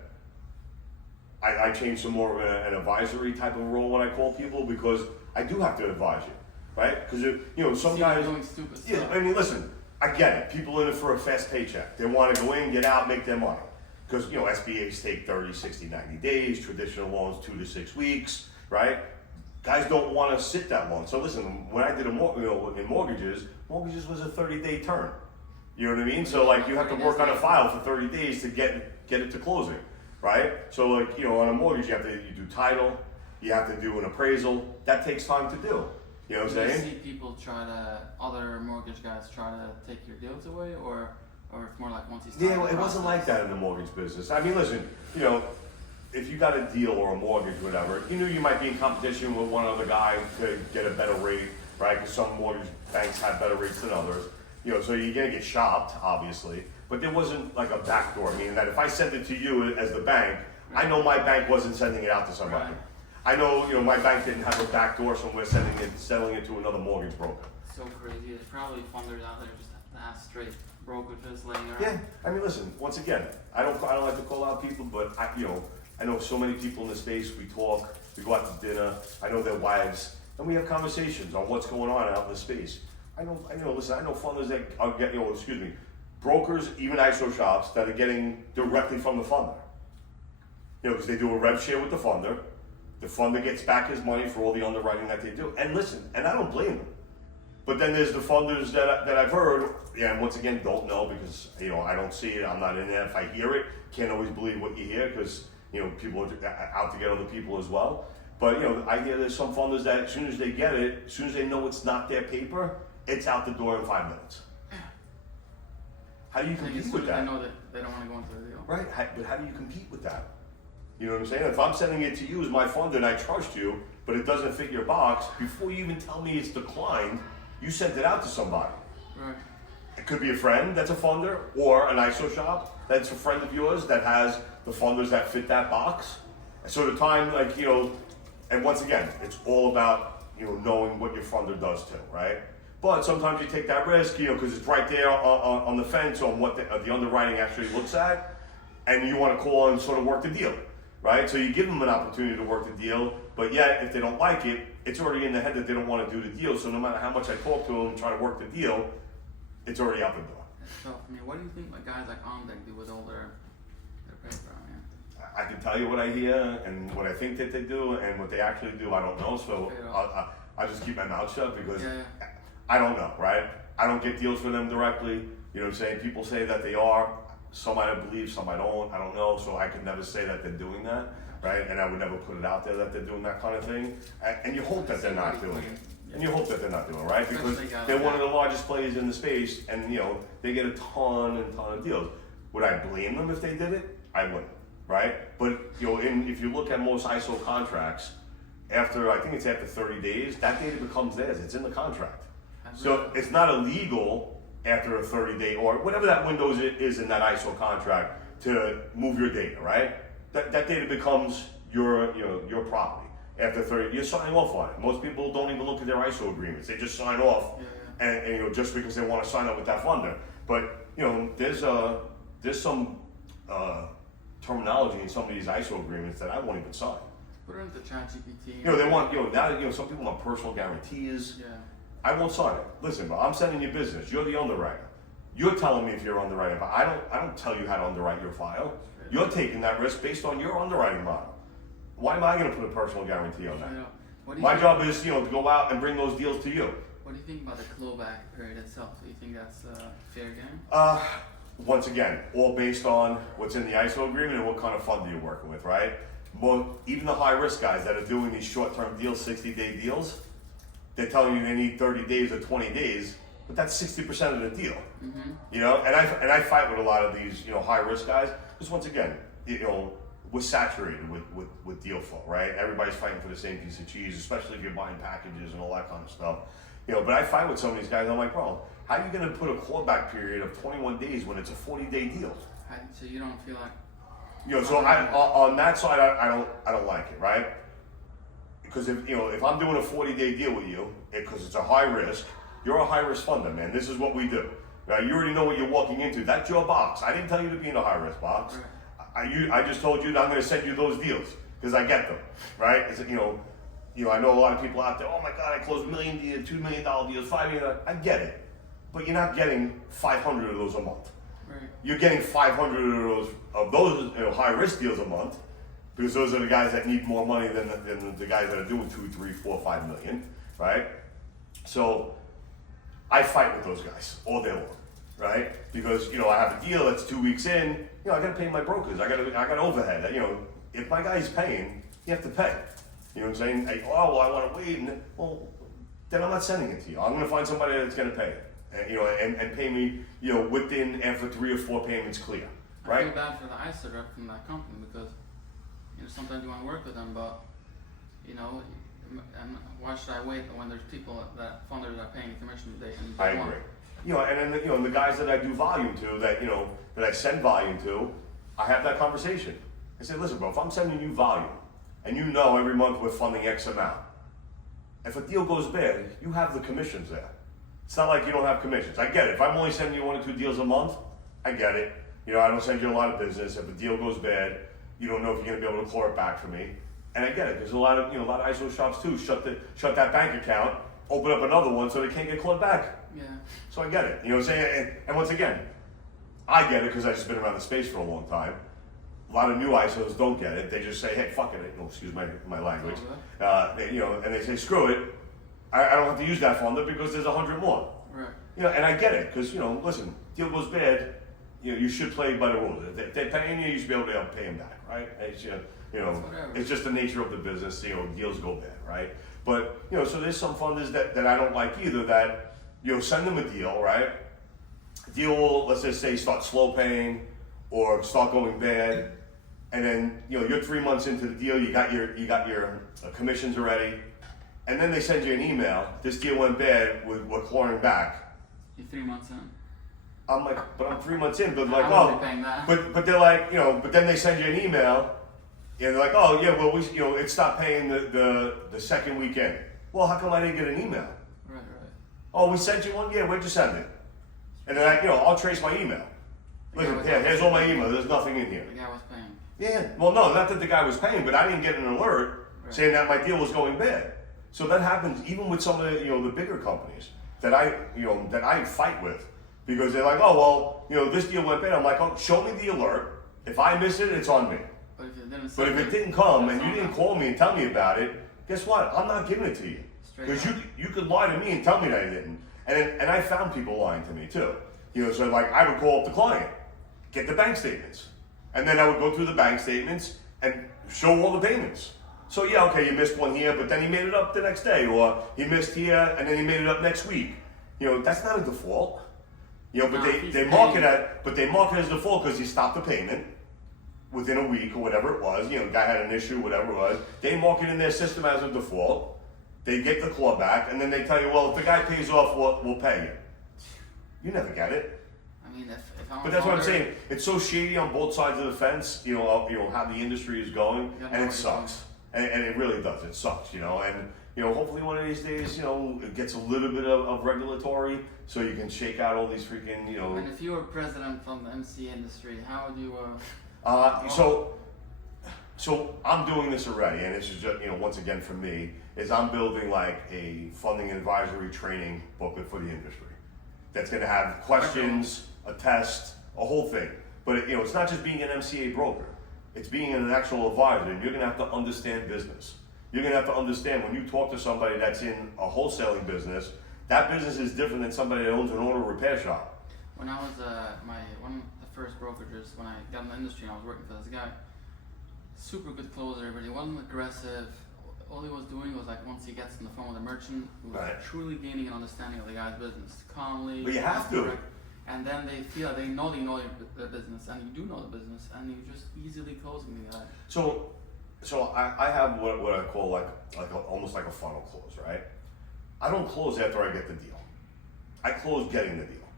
I changed to more of an advisory type of role when I call people, because I do have to advise you, right? Because some guys doing stupid yeah, stuff. I mean, listen, I get it. People in it for a fast paycheck. They want to go in, get out, make their money. Because SBAs take 30, 60, 90 days. Traditional loans 2 to 6 weeks, right? Guys don't want to sit that long. So listen, when I did in mortgages was a 30-day term. You know what I mean? So like you have to work on a file for 30 days to get it to closing, right? So like on a mortgage you do title, you have to do an appraisal. That takes time to do. You know what I'm Do you saying? see people other mortgage guys try to take your deals away, or it's more like once you start? Yeah, well, it wasn't like that in the mortgage business. I mean, listen, if you got a deal or a mortgage, whatever, you knew you might be in competition with one other guy to get a better rate, right? Because some mortgage banks have better rates than others. So you're gonna get shopped, obviously, but there wasn't like a backdoor, meaning that if I sent it to you as the bank, I know my bank wasn't sending it out to somebody. Right. I know, my bank didn't have a backdoor somewhere selling it to another mortgage broker. So crazy. There's probably funders out there just ask straight brokerages laying around. Yeah, I mean, listen. Once again, I don't like to call out people, but I know so many people in the space. We talk, we go out to dinner. I know their wives, and we have conversations on what's going on out in the space. Listen, I know funders that are getting, brokers, even ISO shops that are getting directly from the funder. Because they do a rev share with the funder. The funder gets back his money for all the underwriting that they do. And listen, and I don't blame them. But then there's the funders that I've heard, and once again, don't know because, I don't see it, I'm not in there. If I hear it, can't always believe what you hear because, people are out to get other people as well. But, I hear there's some funders that as soon as they get it, as soon as they know it's not their paper, it's out the door in 5 minutes. How do you compete with that? I know that they don't want to go into the deal. Right, but how do you compete with that? You know what I'm saying? If I'm sending it to you as my funder and I trust you, but it doesn't fit your box, before you even tell me it's declined, you sent it out to somebody. Right. It could be a friend that's a funder, or an ISO shop that's a friend of yours that has the funders that fit that box. So the time, and once again, it's all about, knowing what your funder does too, right? But sometimes you take that risk, because it's right there on the fence on what the underwriting actually looks at, and you want to call and sort of work the deal, right? So you give them an opportunity to work the deal, but yet if they don't like it, it's already in their head that they don't want to do the deal. So no matter how much I talk to them and try to work the deal, it's already out the door. That's tough. I mean, what do you think like guys like OnDeck do with all their paper? I can tell you what I hear and what I think that they do, and what they actually do, I don't know. So I'll just keep my mouth shut because I don't know, right? I don't get deals for them directly. You know what I'm saying? People say that they are. Some I believe, some I don't. I don't know. So I could never say that they're doing that, right? And I would never put it out there that they're doing that kind of thing. And you hope that they're not doing it. And you hope that they're not doing it, right? Because they're one of the largest players in the space, and they get a ton of deals. Would I blame them if they did it? I wouldn't, right? But if you look at most ISO contracts, I think it's after 30 days, that data becomes theirs. It's in the contract. So it's not illegal after a 30-day or whatever that window is in that ISO contract to move your data, right? That data becomes your property. After 30, you're signing off on it. Most people don't even look at their ISO agreements. They just sign off, and just because they want to sign up with that funder. But there's some terminology in some of these ISO agreements that I won't even sign. Put it into ChatGPT. You know, they want, now, some people want personal guarantees. Yeah. I won't sign it. Listen, but I'm sending you business. You're the underwriter. You're telling me if you're underwriting, but I don't tell you how to underwrite your file. You're taking that risk based on your underwriting model. Why am I going to put a personal guarantee on that? My job is, to go out and bring those deals to you. What do you think about the clawback period itself? Do you think that's a fair game? Once again, all based on what's in the ISO agreement and what kind of fund you're working with, right? Well, even the high risk guys that are doing these short-term deals, 60-day deals, they're telling you they need 30 days or 20 days, but that's 60% of the deal. Mm-hmm. And I fight with a lot of these, high risk guys, because once again, we're saturated with deal flow, right? Everybody's fighting for the same piece of cheese, especially if you're buying packages and all that kind of stuff. But I fight with some of these guys, I'm like, bro, how are you gonna put a clawback period of 21 days when it's a 40-day deal? So you don't feel like... So on that side, I don't like it, right? Because if I'm doing a 40-day deal with you, because it's a high risk, you're a high risk funder, man. This is what we do. Right? You already know what you're walking into. That's your box. I didn't tell you to be in a high risk box. Right. I just told you that I'm going to send you those deals because I get them, right? It's, I know a lot of people out there. Oh my God, I closed $1 million deals, $2 million deals, $5 million. I get it, but you're not getting 500 of those a month. Right. You're getting 500 of those high risk deals a month because those are the guys that need more money than the guys that are doing 2, 3, 4, 5 million, right? So I fight with those guys all day long, right? Because I have a deal that's 2 weeks in. I got to pay my brokers. I got overhead. If my guy's paying, you have to pay. You know what I'm saying? I want to wait, then I'm not sending it to you. I'm going to find somebody that's going to pay it, and pay me, within after 3 or 4 payments clear, right? I feel bad for the ISO rep from that company because, sometimes you want to work with them, but, and why should I wait when there's people that funders are paying commission they and I agree. And then the guys that I do volume to, that I send volume to, I have that conversation. I say, listen, bro, if I'm sending you volume, and every month we're funding X amount, if a deal goes bad, you have the commissions there. It's not like you don't have commissions. I get it. If I'm only sending you 1 or 2 deals a month, I get it. I don't send you a lot of business. If a deal goes bad, you don't know if you're going to be able to claw it back for me. And I get it, because a lot of ISO shops too shut that bank account, open up another one so they can't get clawed back. Yeah. So I get it. You know what I'm saying? And once again, I get it because I've just been around the space for a long time. A lot of new ISOs don't get it. They just say, hey, fuck it. Excuse my language. And they say, screw it. I don't have to use that funder because there's 100 more. Right. And I get it because, listen, deal goes bad, you should play by the rules. If they're paying you, you should be able to pay them back, right? It's, it's just the nature of the business, deals go bad, right? But, so there's some funders that I don't like either that, send them a deal, right? Deal will, let's just say, start slow paying or start going bad. And then, you're 3 months into the deal, you got your commissions already. And then they send you an email, this deal went bad, we're clawing back. You're 3 months in. I'm like, but I'm 3 months in, but like, but they're like, but then they send you an email, and they're like, oh yeah, well it stopped paying the second weekend. Well, how come I didn't get an email? Right. Oh, we sent you one? Yeah, where'd you send it? And then I'll trace my email. Listen, here's all my email, there's nothing in here. The guy was paying. Yeah, well no, not that the guy was paying, but I didn't get an alert saying that my deal was going bad. So that happens even with some of the, the bigger companies that I fight with. Because they're like, oh, well, this deal went bad. I'm like, oh, show me the alert. If I miss it, it's on me. But if it didn't come and you didn't call me and tell me about it, guess what? I'm not giving it to you. Because you could lie to me and tell me that you didn't. And I found people lying to me too. So like I would call up the client, get the bank statements. And then I would go through the bank statements and show all the payments. So yeah, okay, you missed one here, but then he made it up the next day. Or he missed here and then he made it up next week. That's not a default. But they mark it as default because he stopped the payment within a week or whatever it was. Guy had an issue, whatever it was. They mark it in their system as a default. They get the claw back, and then they tell you, well, if the guy pays off, we'll pay you. You never get it. I mean, if I'm but that's what I'm saying. It's so shady on both sides of the fence. How the industry is going, and it sucks. And it really does. It sucks. And hopefully one of these days, it gets a little bit of regulatory, so you can shake out all these freaking, And if you were president from the MCA industry, how would you So I'm doing this already, and this is just, once again for me, is I'm building like a funding and advisory training booklet for the industry. That's gonna have questions, a test, a whole thing. But it's not just being an MCA broker. It's being an actual advisor, and you're gonna have to understand business. You're gonna have to understand when you talk to somebody that's in a wholesaling business, that business is different than somebody that owns an auto repair shop. When I was one of the first brokerages, when I got in the industry and I was working for this guy, super good closer, but he wasn't aggressive. All he was doing was like once he gets on the phone with a merchant, he was truly gaining an understanding of the guy's business, calmly. But you have to. Direct, and then they feel they know the business, and you do know the business, and you just easily closing the guy. So I have what I call almost like a funnel close, right? I don't close after I get the deal. I close getting the deal,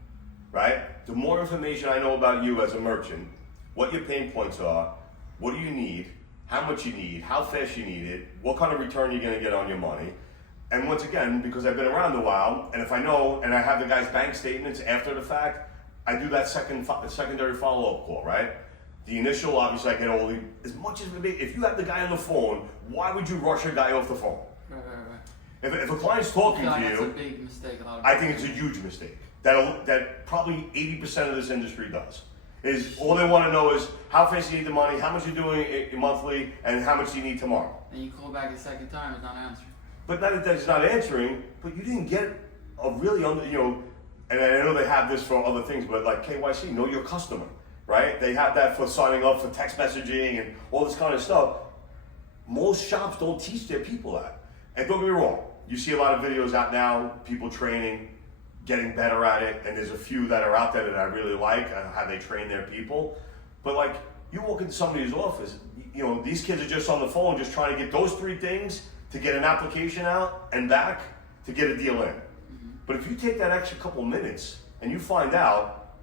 right? The more information I know about you as a merchant, what your pain points are, what do you need, how much you need, how fast you need it, what kind of return you're gonna get on your money. And once again, because I've been around a while, and if I know, and I have the guy's bank statements after the fact, I do that secondary follow-up call, right? The initial, obviously, I get all the, as much as if you have the guy on the phone, why would you rush a guy off the phone? Right. If a client's talking to you, that's a big mistake. I think it's a huge mistake. That probably 80% of this industry does. Is all they want to know is how fast you need the money, how much you're doing monthly, and how much you need tomorrow. And you call back a second time, it's not answering. But not that it's not answering, but you didn't get a really and I know they have this for other things, but like KYC, know your customer, right? They have that for signing up for text messaging and all this kind of stuff. Most shops don't teach their people that. And don't get me wrong, you see a lot of videos out now, people training, getting better at it, and there's a few that are out there that I really like, how they train their people. But like, you walk into somebody's office, these kids are just on the phone just trying to get those 3 things to get an application out and back to get a deal in. Mm-hmm. But if you take that extra couple minutes and you find out,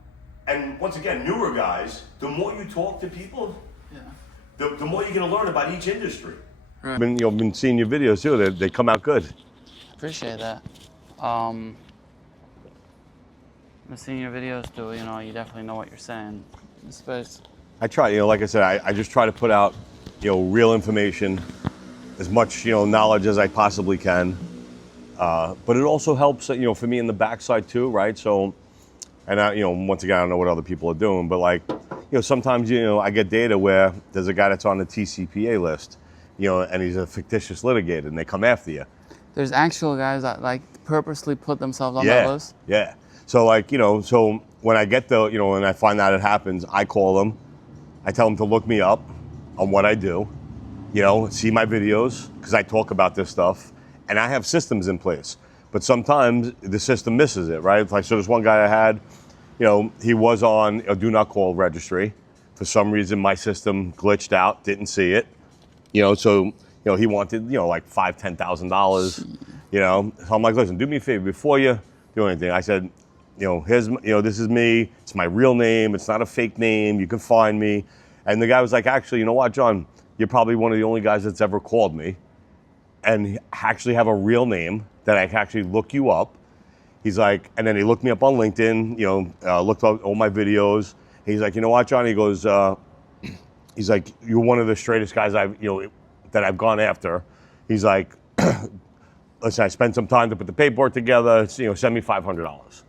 and once again, newer guys, the more you talk to people, the more you're gonna learn about each industry. Right. I've been seeing your videos too, they come out good. Appreciate that. I've been seeing your videos too, you definitely know what you're saying in the space. I try, like I said, I just try to put out, real information, as much, knowledge as I possibly can. But it also helps, for me in the backside too, right? So, and once again, I don't know what other people are doing, but like, sometimes, I get data where there's a guy that's on the TCPA list, and he's a fictitious litigator, and they come after you. There's actual guys that like purposely put themselves on that list? Yeah. So like, so when I get when I find out it happens, I call them, I tell them to look me up on what I do, see my videos, because I talk about this stuff, and I have systems in place. But sometimes the system misses it, right? Like, so there's one guy I had, he was on a do not call registry. For some reason, my system glitched out, didn't see it. So he wanted, like $5,000, $10,000, So I'm like, listen, do me a favor, before you do anything, I said, here's, this is me, it's my real name, it's not a fake name, you can find me. And the guy was like, actually, you know what, John, you're probably one of the only guys that's ever called me and actually have a real name that I can actually look you up. He's like, and then he looked me up on LinkedIn, looked up all my videos. He's like, you know what, John, he goes, he's like, you're one of the straightest guys that I've gone after. He's like, listen, I spent some time to put the paperwork together, send me $500.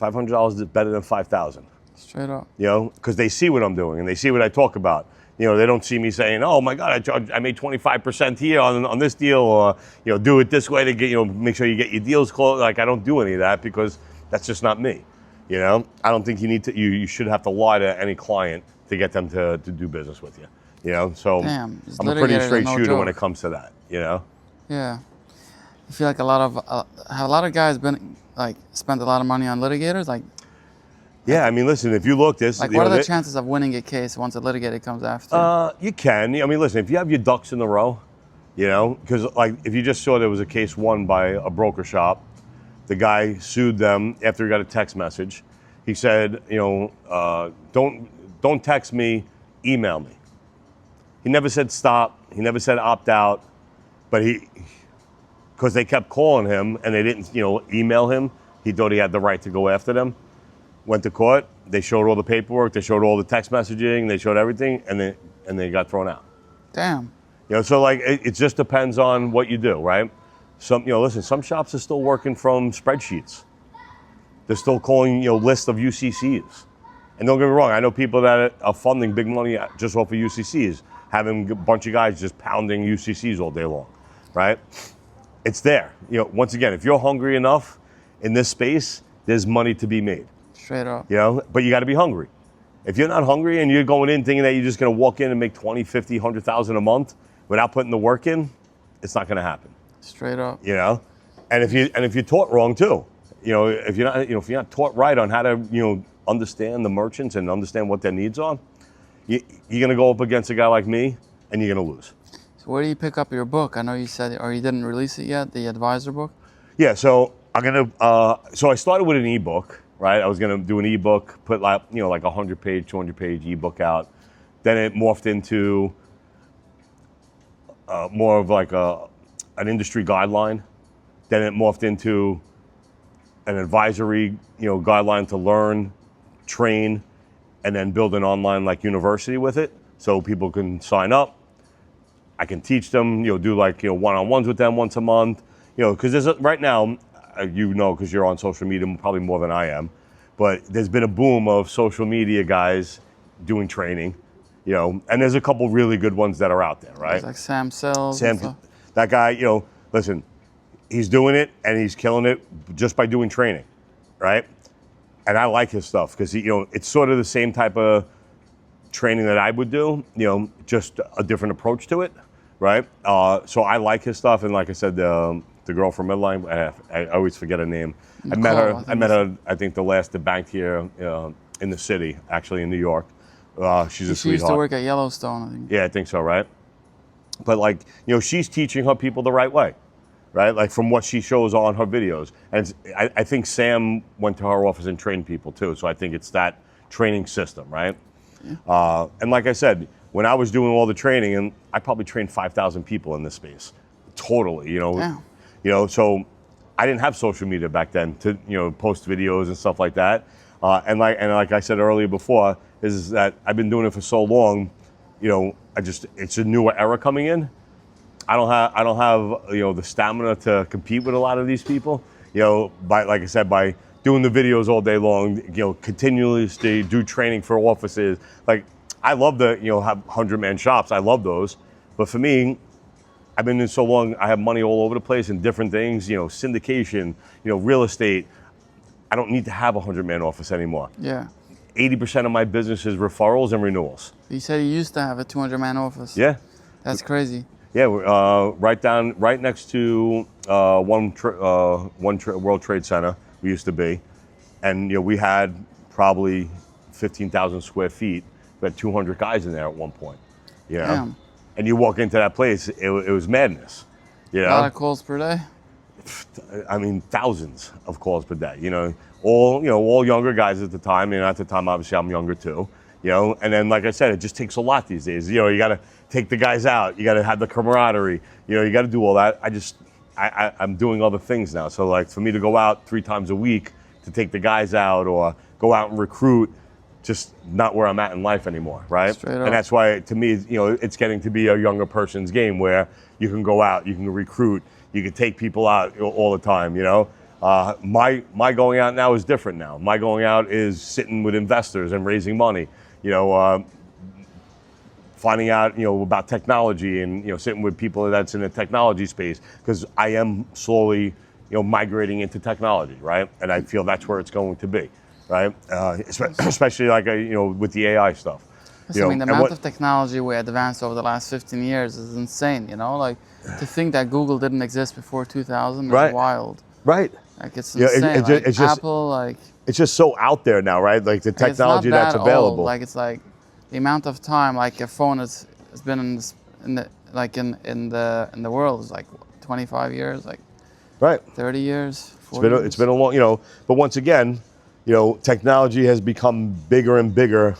$500 is better than $5,000. Straight up. Because they see what I'm doing and they see what I talk about. They don't see me saying, oh my God, I made 25% here on this deal, or, do it this way to get, make sure you get your deals closed. Like, I don't do any of that because that's just not me. I don't think you should have to lie to any client to get them to do business with you. So Damn, I'm a pretty straight shooter when it comes to that, Yeah. I feel like have a lot of guys been like spent a lot of money on litigators? Like, yeah, I mean, listen, if you look this, like, what are the chances of winning a case once a litigator comes after? You can. I mean, listen, if you have your ducks in a row, because like if you just saw there was a case won by a broker shop, the guy sued them after he got a text message. He said, don't text me, email me. He never said stop. He never said opt out, but because they kept calling him and they didn't, email him, he thought he had the right to go after them. went to court. They showed all the paperwork. They showed all the text messaging. They showed everything, and they got thrown out. Damn. You know, so like it just depends on what you do, right? Listen, some shops are still working from spreadsheets. They're still calling, lists of UCCs. And don't get me wrong, I know people that are funding big money just off of UCCs, having a bunch of guys just pounding UCCs all day long, right? It's there. Once again, if you're hungry enough in this space, there's money to be made. Straight up. But you got to be hungry. If you're not hungry and you're going in thinking that you're just going to walk in and make 20, 50, 100,000 a month without putting the work in, it's not going to happen. Straight up. And if you're taught wrong too, if you're not taught right on how to understand the merchants and understand what their needs are, you're going to go up against a guy like me and you're going to lose. So where do you pick up your book? I know you said, or you didn't release it yet, the advisor book? Yeah, so so I started with an ebook, right? I was gonna do an ebook, put like a 100-page, 200-page ebook out. Then it morphed into more of like an industry guideline. Then it morphed into an advisory, guideline to learn, train, and then build an online like university with it, so people can sign up. I can teach them, do like one-on-ones with them once a month, because there's right now, because you're on social media probably more than I am, but there's been a boom of social media guys doing training, and there's a couple really good ones that are out there, right? Like Sam Sells. That guy, listen, he's doing it and he's killing it just by doing training, right? And I like his stuff because it's sort of the same type of training that I would do, just a different approach to it, right? So I like his stuff, and like I said, the girl from Midline, I always forget her name. I met her. I think the last bank here in the city, actually in New York. She's a sweetheart. She used to work at Yellowstone, I think. Yeah, I think so, right? But she's teaching her people the right way, right? Like from what she shows on her videos. And I think Sam went to her office and trained people too. So I think it's that training system, right? Yeah. And like I said, when I was doing all the training, and I probably trained 5,000 people in this space, totally, Yeah. So I didn't have social media back then to, post videos and stuff like that. And like I said earlier before, is that I've been doing it for so long, it's a newer era coming in. I don't have the stamina to compete with a lot of these people. Like I said, by doing the videos all day long, continuously do training for offices. Like I love the have 100-man shops. I love those, but for me, I've been in so long. I have money all over the place in different things. Syndication, real estate. I don't need to have a 100-man office anymore. Yeah. 80% of my business is referrals and renewals. You said you used to have a 200-man office. Yeah. That's crazy. Yeah, right next to World Trade Center. We used to be, and we had probably 15,000 square feet. We had 200 guys in there at one point. Damn. And you walk into that place, it was madness. A lot of calls per day. I mean, thousands of calls per day. All younger guys at the time. And at the time, obviously, I'm younger too. And then, like I said, it just takes a lot these days. You got to take the guys out. You got to have the camaraderie. You got to do all that. I'm doing other things now. So, like, for me to go out 3 times a week to take the guys out or go out and recruit, just not where I'm at in life anymore, right? Straight up. And that's why, to me, it's getting to be a younger person's game where you can go out, you can recruit, you can take people out all the time. My going out now is different now. My going out is sitting with investors and raising money. Finding out about technology and sitting with people that's in the technology space, because I am slowly migrating into technology, right? And I feel that's where it's going to be, right? Especially like with the AI stuff. The amount of technology we advanced over the last 15 years is insane. Like to think that Google didn't exist before 2000 is wild. Right. Like it's insane. It's just, Apple, it's just so out there now, right? Like the technology that's available. Old. Like it's like the amount of time like a phone has been in the world is like 25 years, like 30 years. 40 years. It's been a long, but once again, technology has become bigger and bigger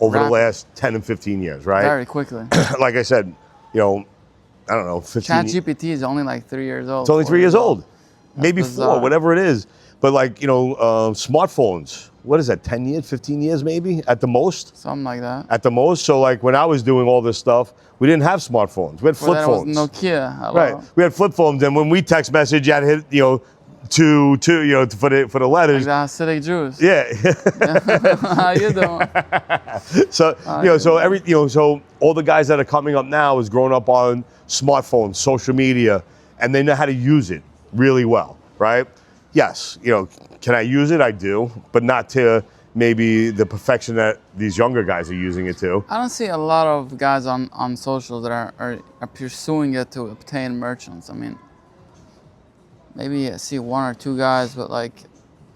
over the last 10 and 15 years, right? Very quickly. Like I said, I don't know, 15 ChatGPT is only like 3 years old. It's only 3 years old. Maybe bizarre. 4, whatever it is. But like, smartphones, what is that, 10 years, 15 years maybe at the most? Something like that. At the most. So like when I was doing all this stuff, we didn't have smartphones. We had flip That phones. was Nokia. Hello. Right. We had flip phones, and when we text message, you had to hit, to for the letters. Like the Hasidic Jews. Yeah. How you doing? So so all the guys that are coming up now is growing up on smartphones, social media, and they know how to use it really well, right? Yes, can I use it? I do, but not to maybe the perfection that these younger guys are using it to. I don't see a lot of guys on social that are pursuing it to obtain merchants. I mean, maybe I see one or two guys, but like,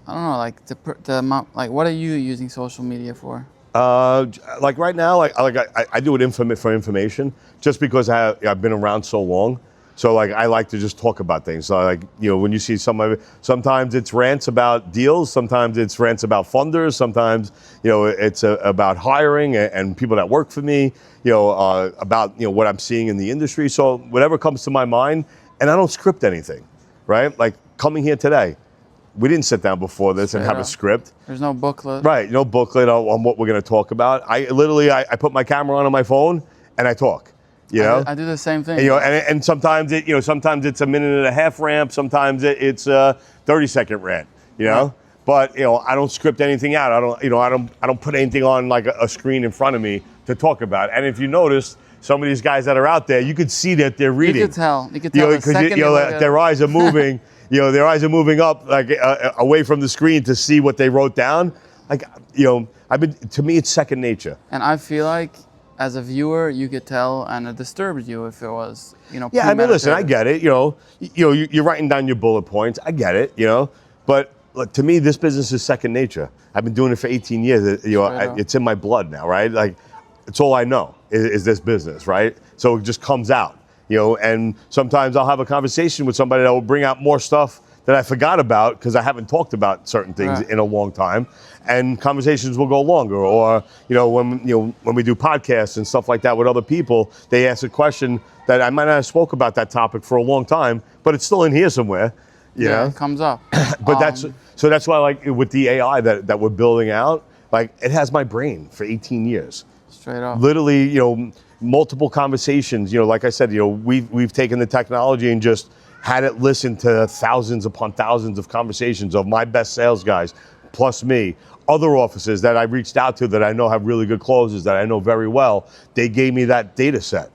I don't know, like the amount, like, what are you using social media for? Like right now, I do it for information, just because I've been around so long. So like I like to just talk about things. So like when you see sometimes it's rants about deals, sometimes it's rants about funders, sometimes it's about hiring and people that work for me. About what I'm seeing in the industry. So whatever comes to my mind, and I don't script anything, right? Like coming here today, we didn't sit down before this and have a script. There's no booklet. Right, no booklet on what we're going to talk about. I put my camera on my phone and I talk. I do the same thing. And sometimes sometimes it's a minute and a half rant, sometimes it's a 30-second rant. Right. But I don't script anything out. I don't put anything on like a screen in front of me to talk about. And if you notice, some of these guys that are out there, you could see that they're reading. You could tell. The second their eyes are moving. Their eyes are moving up like away from the screen to see what they wrote down. Like to me, it's second nature. And I feel like, as a viewer, you could tell, and it disturbed you if it was, Yeah, I mean, listen, I get it. You're writing down your bullet points. I get it. But look, to me, this business is second nature. I've been doing it for 18 years. It's in my blood now, right? Like, it's all I know is this business, right? So it just comes out. And sometimes I'll have a conversation with somebody that will bring out more stuff that I forgot about because I haven't talked about certain things in a long time, and conversations will go longer. Or when we do podcasts and stuff like that with other people, they ask a question that I might not have spoke about that topic for a long time, but it's still in here somewhere. Yeah, it comes up. But that's why, like with the AI that we're building out, like it has my brain for 18 years. Straight up. Literally, multiple conversations. Like I said, we've taken the technology and just had it listen to thousands upon thousands of conversations of my best sales guys, plus me, other offices that I reached out to that I know have really good closes that I know very well. They gave me that data set.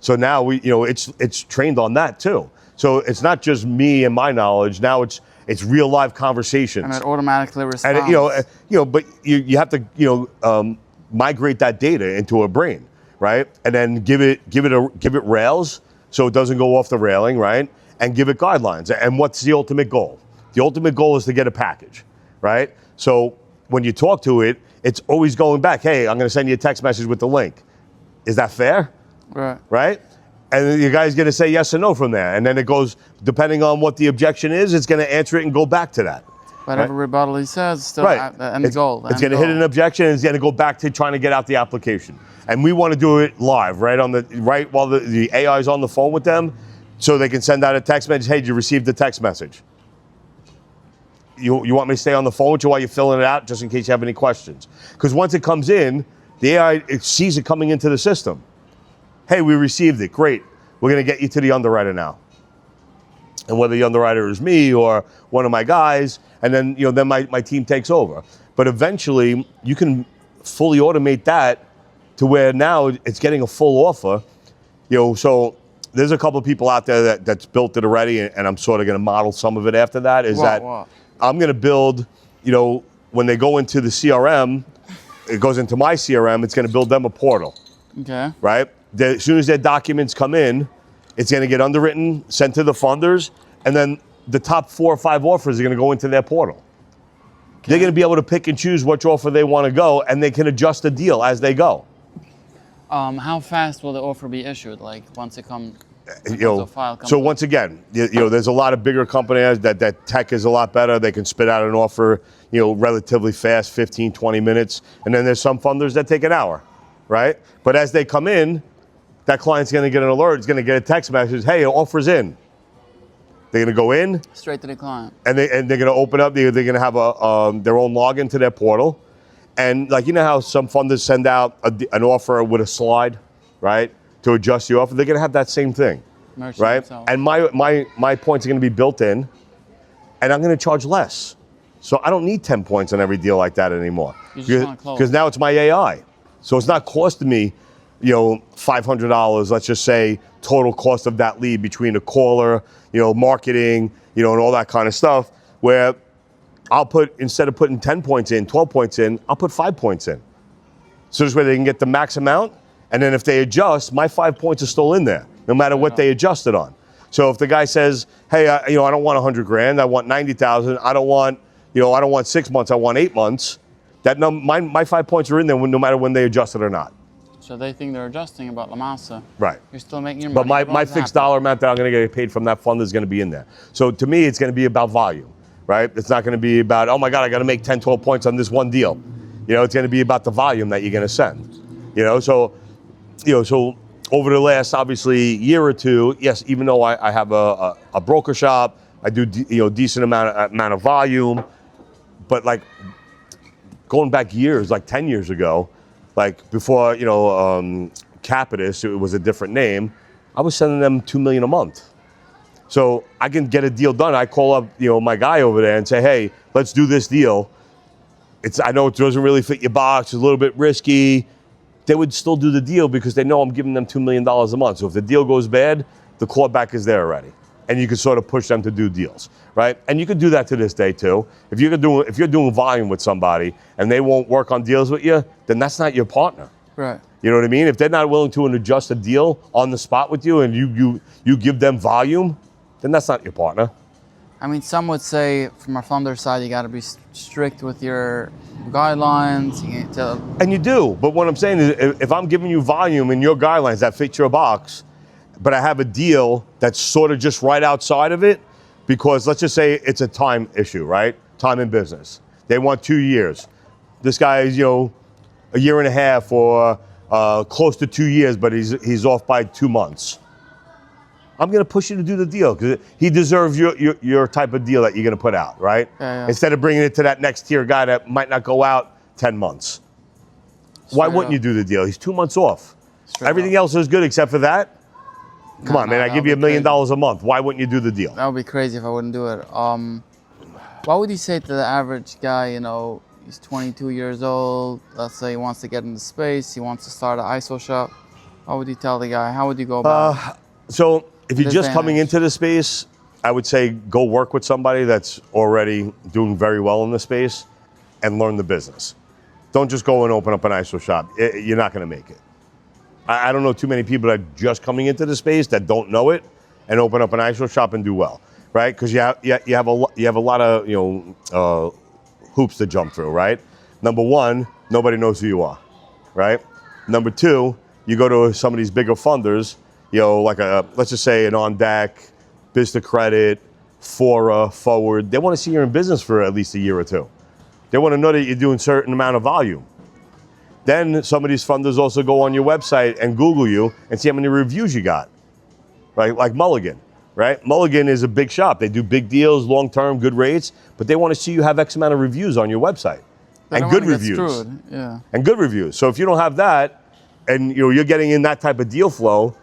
So now it's trained on that too. So it's not just me and my knowledge. Now it's real live conversations. And it automatically responds. And but you have to migrate that data into a brain, right? And then give it rails so it doesn't go off the railing, right? And give it guidelines. And what's the ultimate goal? The ultimate goal is to get a package, right? So when you talk to it, it's always going back, hey, I'm going to send you a text message with the link. Is that fair? Right. Right? And then your guy's going to say yes or no from there. And then it goes, depending on what the objection is, it's going to answer it and go back to that. Whatever rebuttal he says, still the end goal. It's going to hit an objection and it's going to go back to trying to get out the application. And we want to do it live, right while the AI is on the phone with them, so they can send out a text message. Hey, did you receive the text message? You want me to stay on the phone with you while you're filling it out, just in case you have any questions? Because once it comes in, the AI sees it coming into the system. Hey, we received it. Great. We're going to get you to the underwriter now. And whether the underwriter is me or one of my guys, and then then my team takes over. But eventually, you can fully automate that to where now it's getting a full offer. So there's a couple of people out there that's built it already, and I'm sort of going to model some of it after that. I'm going to build, when they go into the CRM, it goes into my CRM, it's going to build them a portal. Okay. Right? As soon as their documents come in, it's going to get underwritten, sent to the funders, and then the top 4 or 5 offers are going to go into their portal. Okay. They're going to be able to pick and choose which offer they want to go, and they can adjust the deal as they go. How fast will the offer be issued? Like once it comes, so once again, there's a lot of bigger companies that tech is a lot better. They can spit out an offer, relatively fast, 15, 20 minutes. And then there's some funders that take an hour, right? But as they come in, that client's going to get an alert. It's going to get a text message. Hey, offer's in. They're going to go in Straight to the client. and they're going to open up. They're going to have their own login to their portal, and like you know how some funders send out an offer with a slide, right, to adjust the offer. They're going to have that same thing, Merchant right? himself. And my points are going to be built in, and I'm going to charge less. So I don't need 10 points on every deal like that anymore. You just wanna close. Because now it's my AI. So it's not costing me, $500, let's just say, total cost of that lead between the caller, marketing, and all that kind of stuff, where I'll put, instead of putting 10 points in, 12 points in, I'll put 5 points in. So this way they can get the max amount, and then if they adjust, my 5 points are still in there, no matter what they adjusted on. So if the guy says, hey, I don't want 100 grand, I want 90,000, I don't want 6 months, I want 8 months, my 5 points are in there no matter when they adjust it or not. So they think they're adjusting about La Masa. Right. You're still making your money. But my fixed dollar amount that I'm going to get paid from that fund is going to be in there. So to me, it's going to be about volume, right? It's not going to be about, oh my God, I got to make 10, 12 points on this one deal. It's going to be about the volume that you're going to send. So over the last, obviously, year or two, yes, even though I have a broker shop, I do, decent amount of volume, but like going back years, like 10 years ago, like before, Capitus, it was a different name, I was sending them $2 million a month. So I can get a deal done. I call up, my guy over there and say, hey, let's do this deal. I know it doesn't really fit your box, it's a little bit risky. They would still do the deal because they know I'm giving them $2 million a month. So if the deal goes bad, the clawback is there already. And you can sort of push them to do deals, right? And you can do that to this day too. If you're doing volume with somebody and they won't work on deals with you, then that's not your partner. Right. You know what I mean? If they're not willing to adjust a deal on the spot with you and you give them volume, then that's not your partner. I mean, some would say from a funder side, you got to be strict with your guidelines. You can't tell. And you do, but what I'm saying is if I'm giving you volume in your guidelines that fit your box, but I have a deal that's sort of just right outside of it, because let's just say it's a time issue, right? Time in business. They want 2 years. This guy is, a year and a half or close to 2 years, but he's off by 2 months. I'm going to push you to do the deal because he deserves your type of deal that you're going to put out, right? Yeah. Instead of bringing it to that next tier guy that might not go out 10 months. Why wouldn't you do the deal? He's 2 months off. Everything else is good except for that. Come on, man, I give you $1 million a month. Why wouldn't you do the deal? That would be crazy if I wouldn't do it. What would you say to the average guy, he's 22 years old, let's say he wants to get into space, he wants to start an ISO shop. What would you tell the guy? How would you go about it? So if you're just coming into the space, I would say go work with somebody that's already doing very well in the space and learn the business. Don't just go and open up an ISO shop. You're not going to make it. I don't know too many people that are just coming into the space that don't know it and open up an ISO shop and do well, right? Because you have a lot of hoops to jump through, right? Number one, nobody knows who you are, right? Number two, you go to some of these bigger funders, like let's just say an On Deck, Biz Credit, Fora, Forward. They want to see you're in business for at least a year or two. They want to know that you're doing a certain amount of volume. Then some of these funders also go on your website and Google you and see how many reviews you got, right? Like Mulligan, right? Mulligan is a big shop. They do big deals, long-term, good rates, but they want to see you have X amount of reviews on your website. And good reviews. Yeah. And good reviews. So if you don't have that and you're getting in that type of deal flow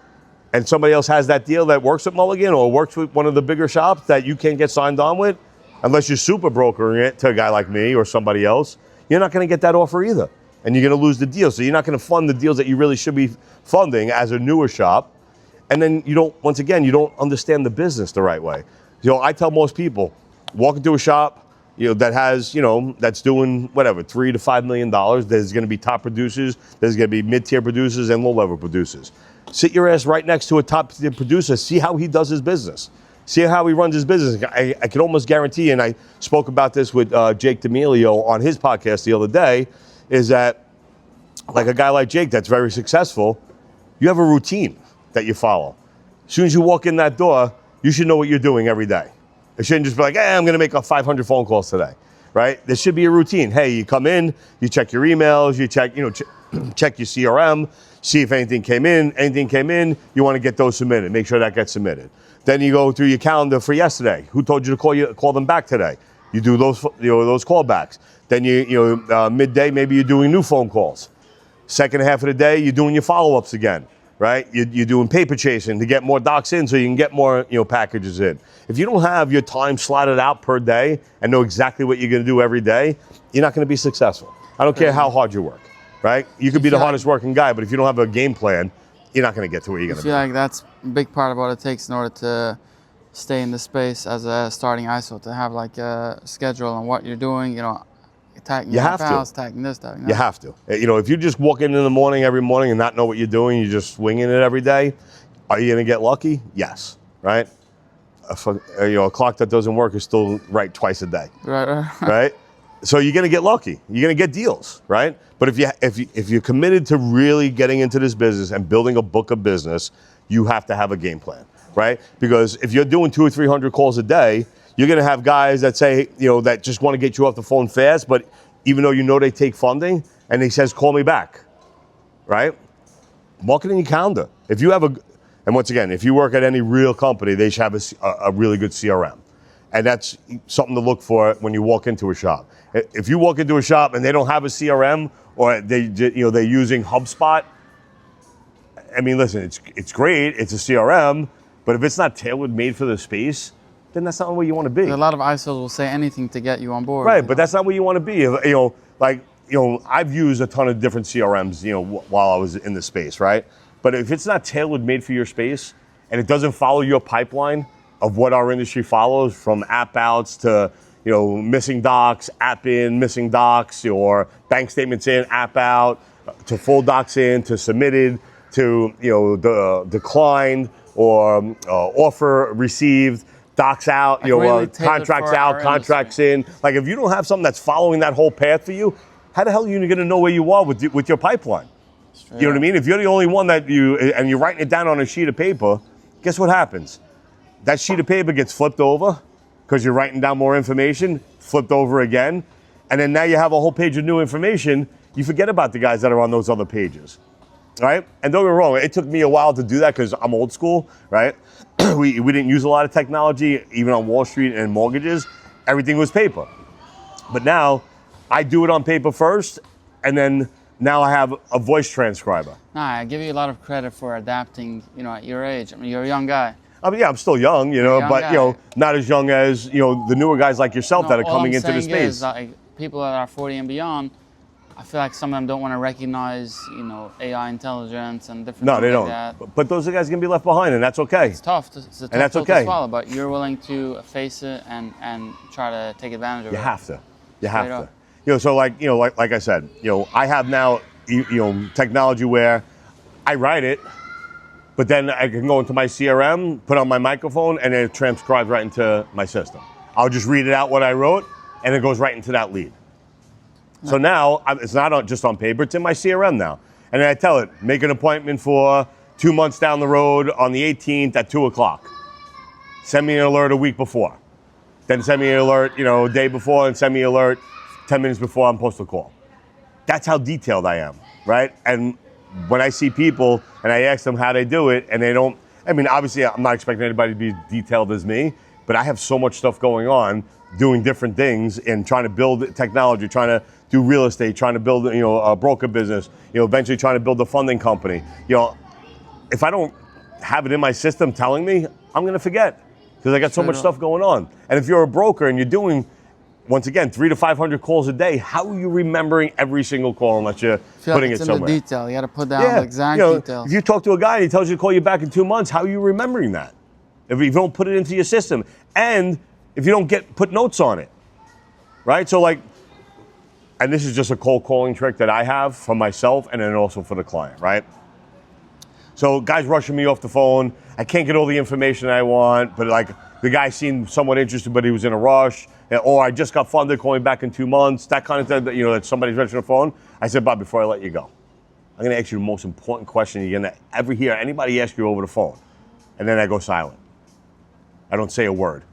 and somebody else has that deal that works at Mulligan or works with one of the bigger shops that you can't get signed on with, unless you're super brokering it to a guy like me or somebody else, you're not going to get that offer either. And you're going to lose the deal. So you're not going to fund the deals that you really should be funding as a newer shop. And then you don't understand the business the right way. I tell most people, walk into a shop, that has, that's doing whatever, $3 to $5 million. There's going to be top producers. There's going to be mid-tier producers and low-level producers. Sit your ass right next to a top-tier producer. See how he does his business. See how he runs his business. I can almost guarantee, and I spoke about this with Jake D'Amelio on his podcast the other day, is that like a guy like Jake that's very successful, you have a routine that you follow. As soon as you walk in that door, you should know what you're doing every day. It shouldn't just be like, hey, I'm going to make 500 phone calls today, right? There should be a routine. Hey, you come in, you check your emails, you check, check your CRM, see if anything came in. Anything came in, you want to get those submitted. Make sure that gets submitted. Then you go through your calendar for yesterday. Who told you to call them back today? You do those those callbacks. Then midday maybe you're doing new phone calls. Second half of the day you're doing your follow-ups again, right? You're doing paper chasing to get more docs in so you can get more packages in. If you don't have your time slotted out per day and know exactly what you're going to do every day, you're not going to be successful. I don't care how hard you work, right? You could be the hardest working guy, but if you don't have a game plan, you're not going to get to where you're going to be. I feel like that's a big part of what it takes in order to stay in the space as a starting ISO, to have like a schedule on what you're doing, attacking your files, attacking this, attacking that. You have to. If you just walk in the morning every morning and not know what you're doing, you're just swinging it every day, are you going to get lucky? Yes, right? A clock that doesn't work is still right twice a day. Right? So you're going to get lucky. You're going to get deals, right? But if you're committed to really getting into this business and building a book of business, you have to have a game plan, right? Because if you're doing 200 or 300 calls a day, you're going to have guys that say, that just want to get you off the phone fast, but even though they take funding, and he says, call me back, right? Mark it in your calendar. If you have and once again, if you work at any real company, they should have a really good CRM. And that's something to look for when you walk into a shop. If you walk into a shop and they don't have a CRM, or they're using HubSpot, I mean, listen, it's great, it's a CRM, but if it's not tailor made for the space, then that's not where you want to be. A lot of ISOs will say anything to get you on board. Right, but that's not where you want to be. I've used a ton of different CRMs, while I was in the space, right? But if it's not tailored made for your space and it doesn't follow your pipeline of what our industry follows, from app outs to missing docs, app in, missing docs, or bank statements in, app out, to full docs in, to submitted, to the declined, or offer received, docs out, really contracts out, contracts in. Like, if you don't have something that's following that whole path for you, how the hell are you going to know where you are with your pipeline? You know what I mean? If you're the only one and you're writing it down on a sheet of paper, guess what happens? That sheet of paper gets flipped over because you're writing down more information, flipped over again, and then now you have a whole page of new information. You forget about the guys that are on those other pages, right? And don't get me wrong, it took me a while to do that because I'm old school, right? we didn't use a lot of technology, even on Wall Street and mortgages. Everything was paper. But now I do it on paper first, and then now I have a voice transcriber. Nah, I give you a lot of credit for adapting, at your age. I mean, you're a young guy. I mean, yeah, I'm still young, but not as young as the newer guys like yourself that are coming into the space. Is, people that are 40 and beyond, I feel like some of them don't want to recognize, AI intelligence and different things they don't. like that. But those are guys gonna be left behind, and that's okay. It's tough. It's a tough pill to swallow, but you're willing to face it and try to take advantage of it. You have to. You have to. So like I said, I have now technology where I write it, but then I can go into my CRM, put on my microphone, and it transcribes right into my system. I'll just read it out what I wrote, and it goes right into that lead. So now it's not just on paper; it's in my CRM now. And then I tell it, make an appointment for 2 months down the road on the 18th at 2:00. Send me an alert a week before. Then send me an alert, a day before, and send me an alert 10 minutes before I'm supposed to call. That's how detailed I am, right? And when I see people and I ask them how they do it, and they don't, obviously I'm not expecting anybody to be detailed as me, but I have so much stuff going on, doing different things and trying to build technology, trying to do real estate, trying to build, a broker business, eventually trying to build a funding company. If I don't have it in my system telling me, I'm going to forget because I got so much stuff going on. And if you're a broker and you're doing, once again, 300 to 500 calls a day, how are you remembering every single call unless you're putting it somewhere? In the detail. You got to put down the exact details. If you talk to a guy and he tells you to call you back in 2 months, how are you remembering that? If you don't put it into your system, and if you don't put notes on it, right? So and this is just a cold calling trick that I have for myself and then also for the client, right? So guys rushing me off the phone, I can't get all the information I want, but the guy seemed somewhat interested, but he was in a rush. Or I just got funded, call me back in 2 months, that kind of thing, that somebody's reaching the phone. I said, Bob, before I let you go, I'm going to ask you the most important question you're going to ever hear anybody ask you over the phone. And then I go silent. I don't say a word.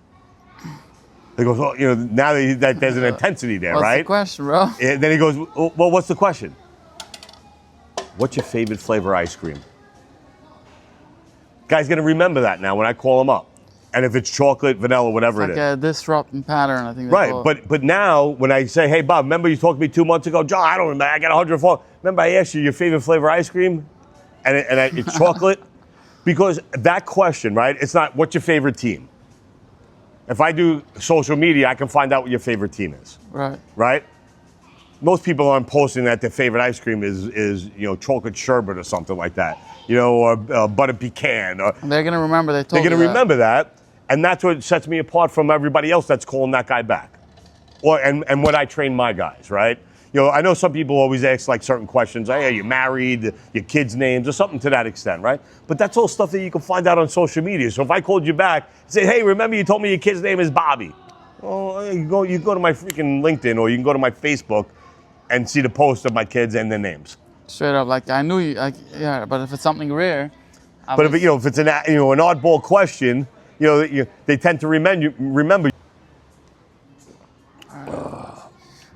He goes, well, now that there's an intensity there, right? What's the question, bro? And then he goes, well, what's the question? What's your favorite flavor ice cream? Guy's going to remember that now when I call him up. And if it's chocolate, vanilla, whatever It's it like is. a disrupting pattern, I think. They Right, call it. but now when I say, hey Bob, remember you talked to me 2 months ago? John, I don't remember. I got 104. Remember I asked you your favorite flavor ice cream, it's chocolate, because that question, right? It's not what's your favorite team. If I do social media, I can find out what your favorite team is. Right. Right? Most people aren't posting that their favorite ice cream is chocolate sherbet or something like that, or butter pecan. Or, And they're gonna remember they told they're you going to that. remember that, and that's what sets me apart from everybody else that's calling that guy back. And what I train my guys, right? I know some people always ask like certain questions. Hey, are you married? Your kids' names or something to that extent, right? But that's all stuff that you can find out on social media. So if I called you back and say, hey, remember you told me your kid's name is Bobby? Well, you go to my freaking LinkedIn or you can go to my Facebook and see the post of my kids and their names. Straight up, like I knew you, yeah. But if it's something rare, But if it's an oddball question, they tend to remember.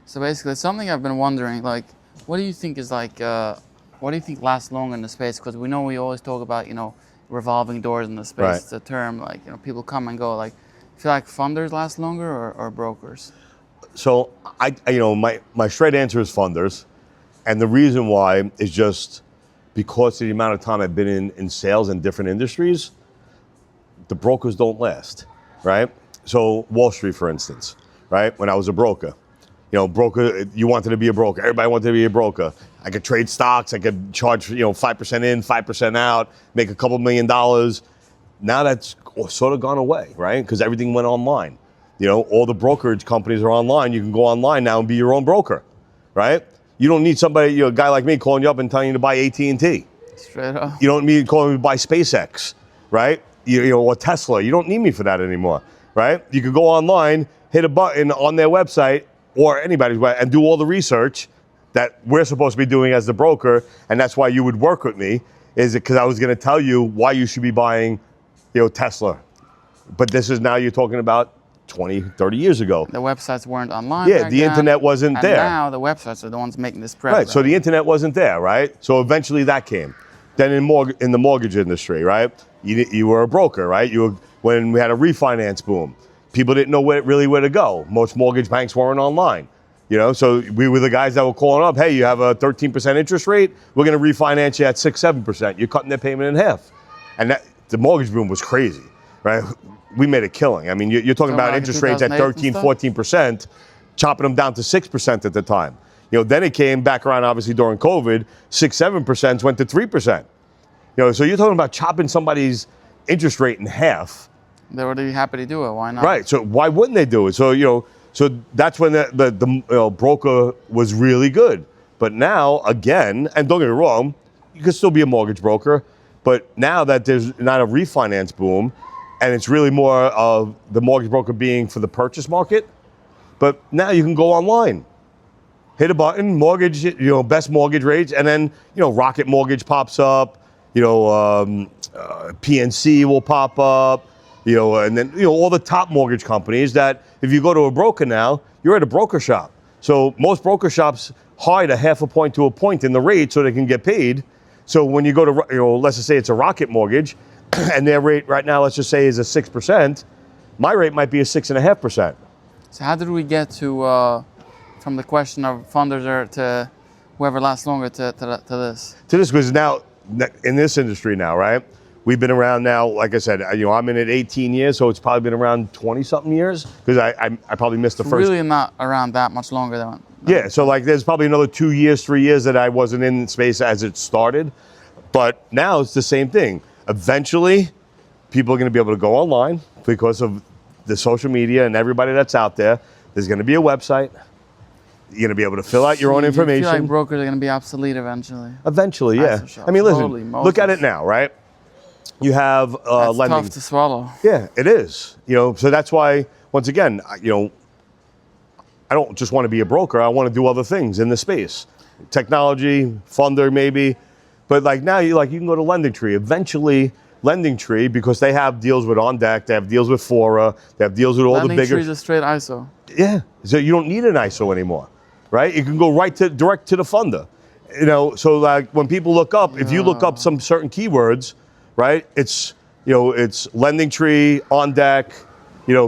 So basically, something I've been wondering, like, what do you think is like, what do you think lasts longer in the space? Because we know we always talk about, revolving doors in the space. Right. It's a term, like, people come and go. Like, feel like funders last longer or brokers? So my straight answer is funders, and the reason why is just because of the amount of time I've been in sales in different industries. The brokers don't last, right? So Wall Street, for instance, right? When I was a broker, you wanted to be a broker. Everybody wanted to be a broker. I could trade stocks. I could charge 5% in, 5% out, make a couple $1 million. Now that's sort of gone away, right? Because everything went online. All the brokerage companies are online. You can go online now and be your own broker, right? You don't need somebody, a guy like me calling you up and telling you to buy AT&T. Straight up. You don't need calling me to buy SpaceX, right? Or Tesla. You don't need me for that anymore, right? You could go online, hit a button on their website or anybody's website and do all the research that we're supposed to be doing as the broker, and that's why you would work with me, is because I was going to tell you why you should be buying, Tesla. But this is now you're talking about 20, 30 years ago. The websites weren't online. Yeah, back the then, internet wasn't and there. Now the websites are the ones making this prep. Right, so the internet wasn't there, right? So eventually that came. Then in the mortgage industry, right? You were a broker, right? When we had a refinance boom, people didn't know where to go. Most mortgage banks weren't online. So we were the guys that were calling up, hey, you have a 13% interest rate, we're going to refinance you at 6-7%. You're cutting their payment in half. And the mortgage boom was crazy, right? We made a killing. I mean, you're talking about like interest rates at 2008 13, 14%, chopping them down to 6% at the time. Then it came back around, obviously, during COVID, 6-7% went to 3%. So you're talking about chopping somebody's interest rate in half. They would be happy to do it. Why not? Right. So why wouldn't they do it? So that's when the broker was really good. But now, again, and don't get me wrong, you can still be a mortgage broker, but now that there's not a refinance boom, and it's really more of the mortgage broker being for the purchase market, but now you can go online, hit a button, mortgage, best mortgage rates, and then, Rocket Mortgage pops up, PNC will pop up, and then, all the top mortgage companies that if you go to a broker now, you're at a broker shop. So most broker shops hide a half a point to a point in the rate so they can get paid. So when you go to, let's just say it's a Rocket Mortgage, and their rate right now, let's just say is a 6%, my rate might be a 6.5%. So how did we get to from the question of funders or to whoever lasts longer to this? To this, because now in this industry now, right? We've been around now, like I said, I'm in it 18 years, so it's probably been around 20 something years because I probably missed the first. Really not around that much longer than. Yeah, so like there's probably another 2 years, 3 years that I wasn't in space as it started, but now it's the same thing. Eventually, people are going to be able to go online because of the social media and everybody that's out there. There's going to be a website. You're going to be able to fill out your own information. I feel like brokers are going to be obsolete eventually. Eventually, yeah. I mean, listen, look at it now, right? You have That's lending. tough to swallow. Yeah, it is. So that's why, once again, I don't just want to be a broker. I want to do other things in the space. Technology, funder maybe. But like now, you can go to LendingTree. Eventually, LendingTree, because they have deals with OnDeck, they have deals with Fora, they have deals with all the bigger. LendingTree is a straight ISO. Yeah, so you don't need an ISO anymore, right? You can go direct to the funder. So like when people look up, if you look up some certain keywords, right, it's it's LendingTree, On Deck,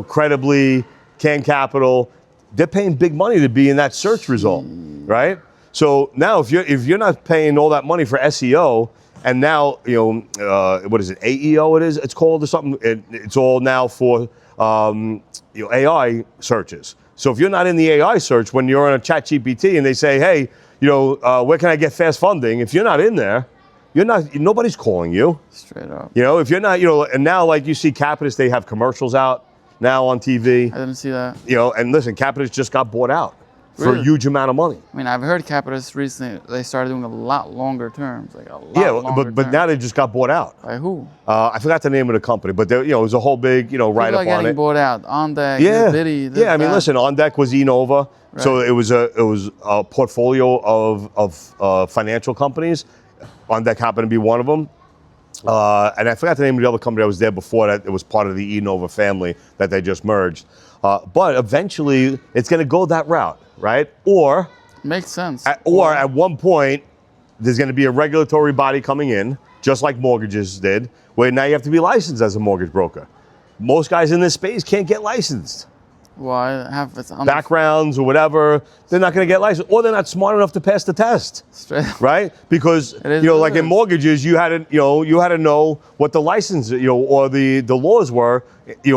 Credibly, Can Capital. They're paying big money to be in that search result, right? So now if you're not paying all that money for SEO, and now what is it, AEO it's called or something, it's all now for AI searches. So if you're not in the AI search when you're on a ChatGPT and they say, hey, where can I get fast funding? If you're not in there, nobody's calling you. Straight up. If you're not, and now like you see Capitus, they have commercials out now on TV. I didn't see that. And listen, Capitus just got bought out for a Really? huge amount of money. I mean, I've heard Capitus recently, they started doing a lot longer terms, like a lot longer but now they just got bought out. By who? I forgot the name of the company, but it was a whole big, write People up are on getting it. bought out. On Deck, Yeah, Biddy, yeah. I mean, listen, On Deck was Enova, so Right. it was a portfolio of financial companies. On Deck happened to be one of them. And I forgot the name of the other company that was there before that. It was part of the Enova family that they just merged. But eventually, it's going to go that route, right? Or Makes sense. at one point, there's going to be a regulatory body coming in, just like mortgages did, where now you have to be licensed as a mortgage broker. Most guys in this space can't get licensed. Why have it's on Backgrounds or whatever, they're not going to get licensed, or they're not smart enough to pass the test. straight. Right? Because is what like it in is. mortgages, you had to know what the license, or the laws were,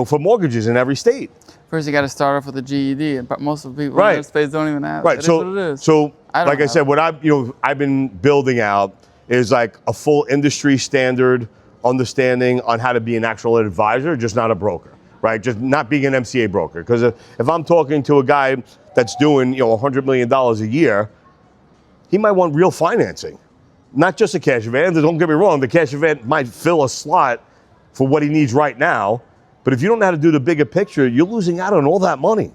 for mortgages in every state. First, you got to start off with a GED, but most of the people Right. in this space don't even have. Right. It So is what it is. so I don't like I have said, it. what I've been building out is like a full industry standard understanding on how to be an actual advisor, just not a broker. Right, just not being an MCA broker. Because if I'm talking to a guy that's doing $100 million a year, he might want real financing, not just a cash advance. Don't get me wrong, the cash advance might fill a slot for what he needs right now. But if you don't know how to do the bigger picture, you're losing out on all that money.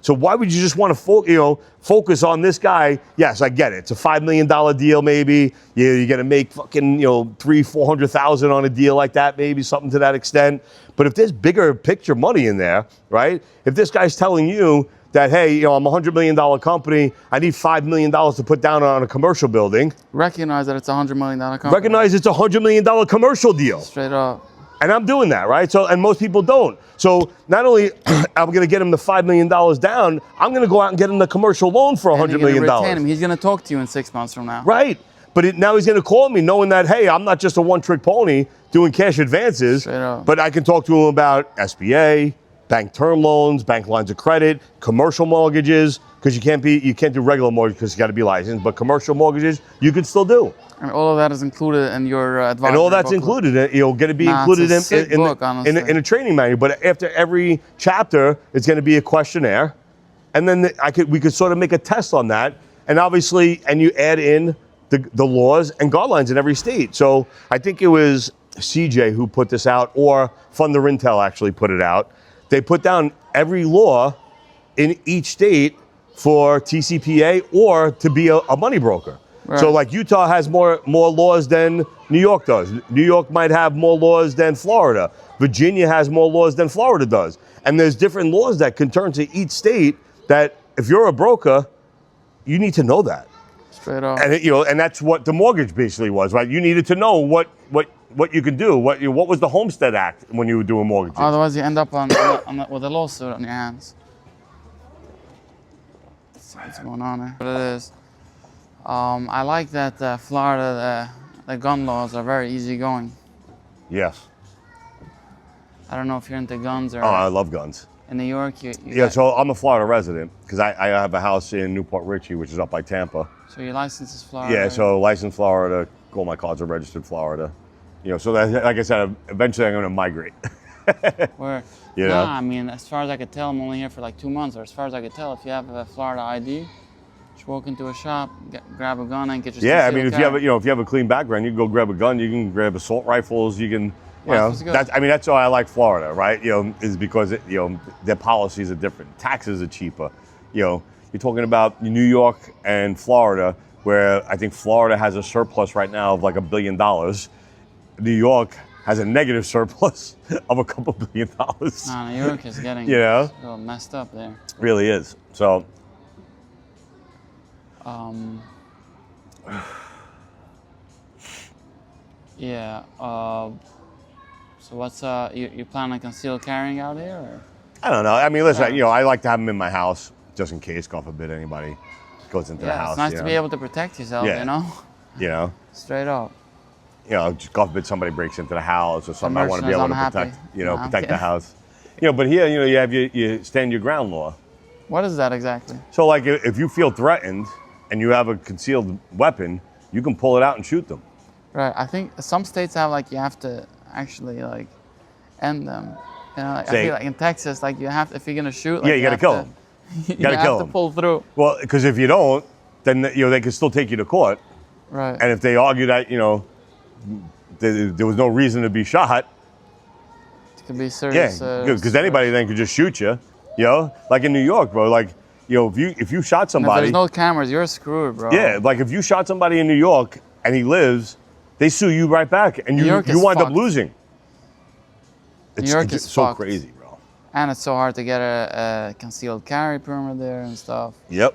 So why would you just want to focus on this guy? Yes, I get it. It's a $5 million deal, maybe. You're gonna make fucking $300,000-400,000 on a deal like that, maybe something to that extent. But if there's bigger picture money in there, right? If this guy's telling you that, hey, I'm a $100 million company, I need $5 million to put down on a commercial building. Recognize that it's a $100 million company. Recognize it's a $100 million commercial deal. Straight up. And I'm doing that, right? So, and most people don't. So not only I'm going to get him the $5 million down, I'm going to go out and get him the commercial loan for And $100 you're million. gonna retain him. He's going to talk to you in 6 months from now. Right. But now he's going to call me knowing that, hey, I'm not just a one-trick pony doing cash advances, Straight up. but I can talk to him about SBA, bank term loans, bank lines of credit, commercial mortgages, because you can't do regular mortgage because you got to be licensed, but commercial mortgages you can still do. And all of that is included in your advisory And all that's booklet. included. Going to be Nah, included it's a sick book, in honestly. a training manual. But after every chapter, it's going to be a questionnaire, and then we could sort of make a test on that. And obviously, and you add in the laws and guidelines in every state. So I think it was CJ who put this out, or Funder Intel actually put it out. They put down every law in each state for TCPA or to be a money broker. Right. So like Utah has more laws than New York does. New York might have more laws than Florida. Virginia has more laws than Florida does. And there's different laws that can turn to each state that if you're a broker, you need to know that. Straight up. And and that's what the mortgage basically was, right? You needed to know what you could do. What was the Homestead Act when you were doing mortgages? Otherwise, you end up with a lawsuit on your hands. Let's see what's going on there. But it is. I like that Florida, the gun laws are very easygoing. Yes. I don't know if you're into guns or Oh, I love guns. in New York. You Yeah, got- so I'm a Florida resident because I have a house in Newport Richey, which is up by Tampa. so your license is Florida. Yeah, so licensed Florida, all my cards are registered Florida. So that, like I said, eventually I'm going to migrate. Where? You know? Nah, I mean, as far as I could tell, I'm only here for like 2 months. Or as far as I could tell, if you have a Florida ID, just walk into a shop, grab a gun, and get your. Yeah, I mean, concealed if you have a clean background, you can go grab a gun, you can grab assault rifles, you can. Rifles good. That's why I like Florida, right? Is because their policies are different. Taxes are cheaper. You're talking about New York and Florida, where I think Florida has a surplus right now of like $1 billion. New York has a negative surplus of a couple $1 billion. Nah, New York is getting Yeah. a little messed up there. Really is. So Yeah. So what's you plan on concealed carrying out here? Or? I don't know. I mean, listen, Yeah. I like to have them in my house just in case, God forbid, anybody goes into the Yeah, house. it's nice to be able to protect yourself. Yeah. You know, You know, straight up. just God forbid somebody breaks into the house or something. I want to be able to merchant is protect, unhappy. No, I'm protect the kidding. house. But here, you have your stand your ground law. What is that exactly? So, like, if you feel threatened and you have a concealed weapon, you can pull it out and shoot them. Right. I think some states have like you have to actually like end them. You know, like, I Say- feel like in Texas, like you have if you're gonna shoot, like, Yeah, you gotta have kill to- 'em. You gotta have kill to 'em. pull through. Well, because if you don't, then they can still take you to court. Right. And if they argue that there was no reason to be shot, It could be yeah, serious. because anybody then could just shoot you. Like in New York, bro. Like, if you shot And if somebody, there's no cameras, you're screwed, bro. yeah, like if you shot somebody in New York and he lives, they sue you right back, and New you York is wind up fucked. losing. New York it's is so fucked. crazy, bro. And it's so hard to get a concealed carry permit there and stuff. Yep.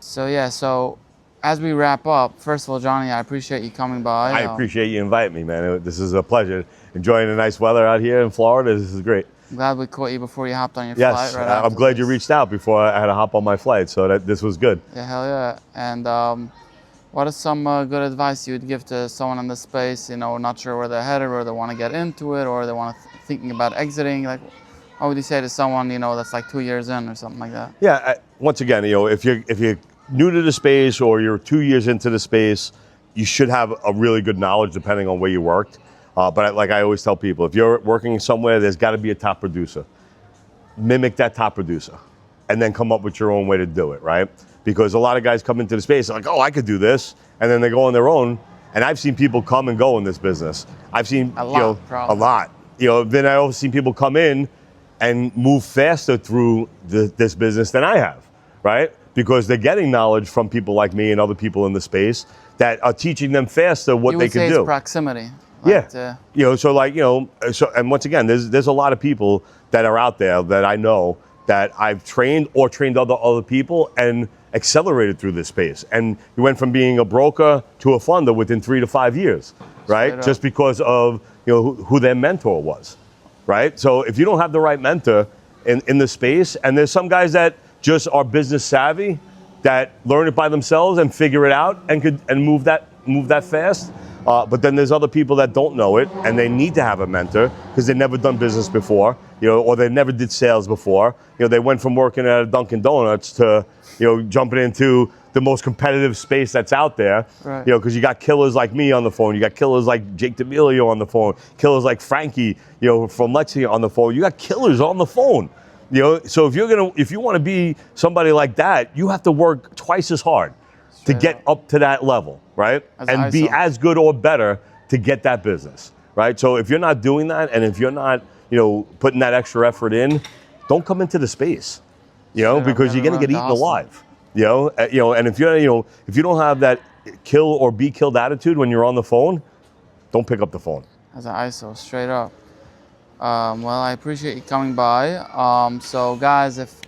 So yeah, so as we wrap up, first of all, Johnny, I appreciate you coming by. I appreciate you inviting me, man. This is a pleasure. Enjoying the nice weather out here in Florida. This is great. I'm glad we caught you before you hopped on your Yes, flight. Right I'm after glad you this. reached out before I had to hop on my flight, so that this was good. Yeah, hell yeah. And what is some good advice you would give to someone in this space, not sure where they're headed, or they want to get into it, or they want to thinking about exiting? Like, what would you say to someone, that's like 2 years in or something like that? Yeah. Once again, if you're new to the space or you're 2 years into the space, you should have a really good knowledge depending on where you worked. But like I always tell people, if you're working somewhere, there's got to be a top producer. Mimic that top producer, and then come up with your own way to do it, right? Because a lot of guys come into the space like, oh, I could do this, and then they go on their own. And I've seen people come and go in this business. I've seen A lot, probably. a lot. Then I also seen people come in and move faster through this business than I have, right? Because they're getting knowledge from people like me and other people in the space that are teaching them faster what You they would say can it's do. proximity. Yeah. And once again, there's a lot of people that are out there that I know that I've trained or trained other people and accelerated through this space. And you went from being a broker to a funder within 3 to 5 years, right? Straight up. Just because of who their mentor was, right? So if you don't have the right mentor in the space, and there's some guys that just are business savvy, that learn it by themselves and figure it out and move that fast. But then there's other people that don't know it and they need to have a mentor because they've never done business before, or they never did sales before. They went from working at a Dunkin' Donuts to, jumping into the most competitive space that's out there. Right. Because you got killers like me on the phone, you got killers like Jake D'Amelio on the phone, killers like Frankie, from Lexington on the phone. You got killers on the phone. So if you want to be somebody like that, you have to work twice as hard to Straight get up to that level, right? As And be ISO. as good or better to get that business, right? So if you're not doing that, and if you're not, putting that extra effort in, don't come into the space, up, because you're never gonna get learn to eaten hustle. alive, And if if you don't have that kill or be killed attitude when you're on the phone, don't pick up the phone. As an ISO, straight up. Well, I appreciate you coming by. So guys, if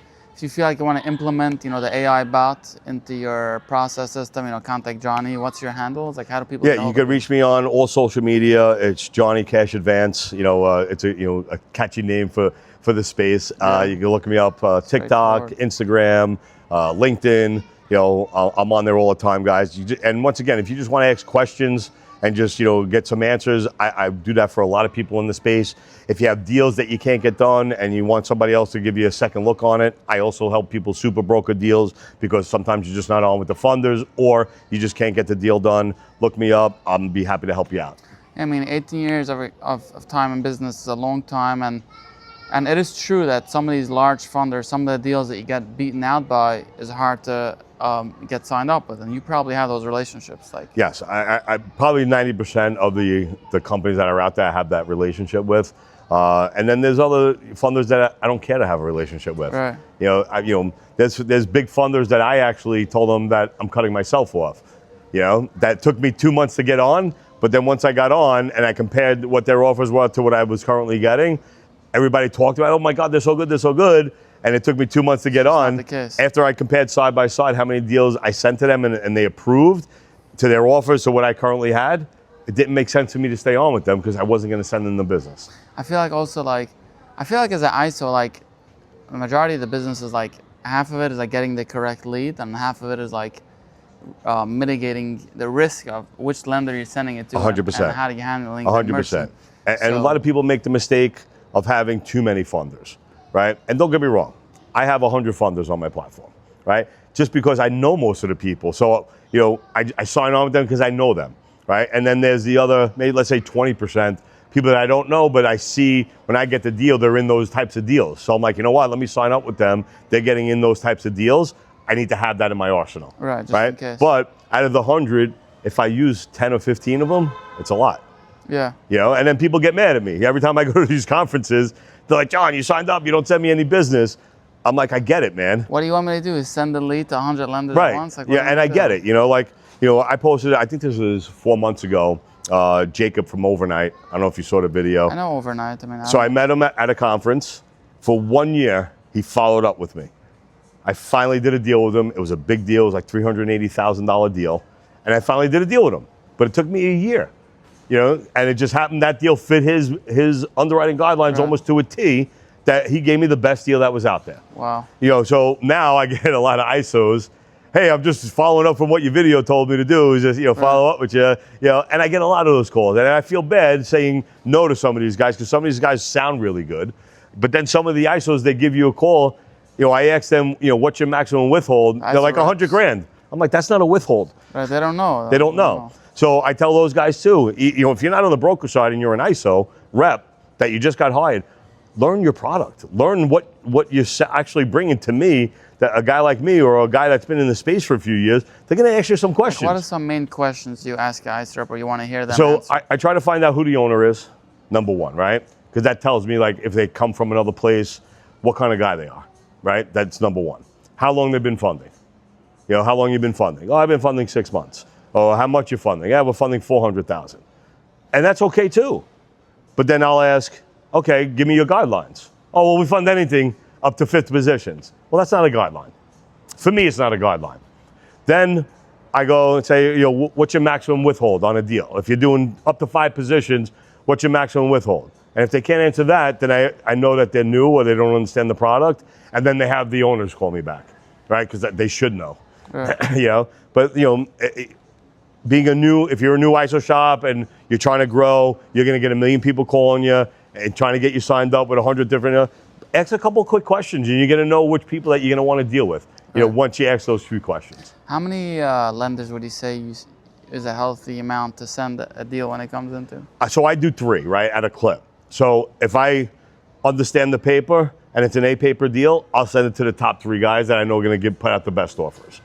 you feel like you want to implement, the AI bot into your process system, contact Johnny. What's your handles? Like, how do people? Yeah, know you about can reach me on all social media. It's Johnny Cash Advance. It's a catchy name for the space. Yeah. You can look me up TikTok, Straightforward. Instagram, LinkedIn. I'm on there all the time, guys. And once again, if you just want to ask questions and just get some answers, I do that for a lot of people in the space. If you have deals that you can't get done and you want somebody else to give you a second look on it, I also help people super broker deals because sometimes you're just not on with the funders or you just can't get the deal done. Look me up. I'll be happy to help you out. I mean, 18 years of time in business is a long time, and it is true that some of these large funders, some of the deals that you get beaten out by is hard to get signed up with, and you probably have those relationships. Like, Yes, I probably 90% of the companies that are out there I have that relationship with. And then there's other funders that I don't care to have a relationship with. Right. There's big funders that I actually told them that I'm cutting myself off. That took me 2 months to get on, but then once I got on and I compared what their offers were to what I was currently getting, everybody talked about, oh my God, they're so good. And it took me 2 months to get on. not the case. After I compared side by side how many deals I sent to them and they approved to their offers to what I currently had, it didn't make sense for me to stay on with them because I wasn't going to send them the business. I feel like also like, I feel like as an ISO, like the majority of the business is like, half of it is like getting the correct lead and half of it is like mitigating the risk of which lender you're sending it to 100%. and how you're handling the 100%. merchant. And a lot of people make the mistake of having too many funders, right? And don't get me wrong, I have 100 funders on my platform, right? Just because I know most of the people. So, you know, I sign on with them because I know them, right? And then there's the other, maybe let's say 20%, people that I don't know, but I see when I get the deal, they're in those types of deals. So I'm like, you know what, let me sign up with them. They're getting in those types of deals. I need to have that in my arsenal. Right, just right? in case. But out of the 100, if I use 10 or 15 of them, it's a lot. Yeah. You know, and then people get mad at me. Every time I go to these conferences, they're like, John, you signed up, you don't send me any business. I'm like, I get it, man. What do you want me to do? Is send the lead to 100 lenders Right. at once? Like, what Yeah, do and you I do? get it. You know, like, you know, I posted, I think this was 4 months ago, Jacob from Overnight. I don't know if you saw the video. I know overnight. I mean, So I met him at a conference. For 1 year, he followed up with me. I finally did a deal with him. It was a big deal. It was like $380,000 deal. And I finally did a deal with him. But it took me a year, you know, and it just happened that deal fit his underwriting guidelines Right. almost to a T, that he gave me the best deal that was out there. Wow. You know, so now I get a lot of ISOs. Hey, I'm just following up from what your video told me to do, is just, you know, follow up with you, you know, and I get a lot of those calls. And I feel bad saying no to some of these guys because some of these guys sound really good. But then some of the ISOs, they give you a call. You know, I ask them, you know, what's your maximum withhold? They're like 100 grand. I'm like, that's not a withhold. Right, they don't know. They don't know. So I tell those guys too, you know, if you're not on the broker side and you're an ISO rep that you just got hired, learn your product. Learn what you're actually bringing to me, that a guy like me or a guy that's been in the space for a few years, they're going to ask you some questions. What are some main questions you ask an ISO rep or you want to hear them So answer? I try to find out who the owner is, number one, right? Because that tells me, like, if they come from another place, what kind of guy they are, right? That's number one. How long they've been funding. You know, how long you've been funding? Oh, I've been funding 6 months. Oh, how much you're funding? Yeah, we're funding 400,000. And that's okay too. But then I'll ask, okay, give me your guidelines. Oh, well, we fund anything up to 5th positions. Well, that's not a guideline. For me, it's not a guideline. Then I go and say, you know, what's your maximum withhold on a deal? If you're doing up to 5 positions, what's your maximum withhold? And if they can't answer that, then I know that they're new or they don't understand the product. And then they have the owners call me back, right? Because they should know, Right. you know. But, you know, if you're a new ISO shop and you're trying to grow, you're going to get 1 million people calling you and trying to get you signed up with 100 different, ask a couple of quick questions and you're going to know which people that you're going to want to deal with, you know, once you ask those few questions. How many lenders would you say is a healthy amount to send a deal when it comes into? So I do 3, right, at a clip. So if I understand the paper and it's an A paper deal, I'll send it to the top 3 guys that I know are going to put out the best offers.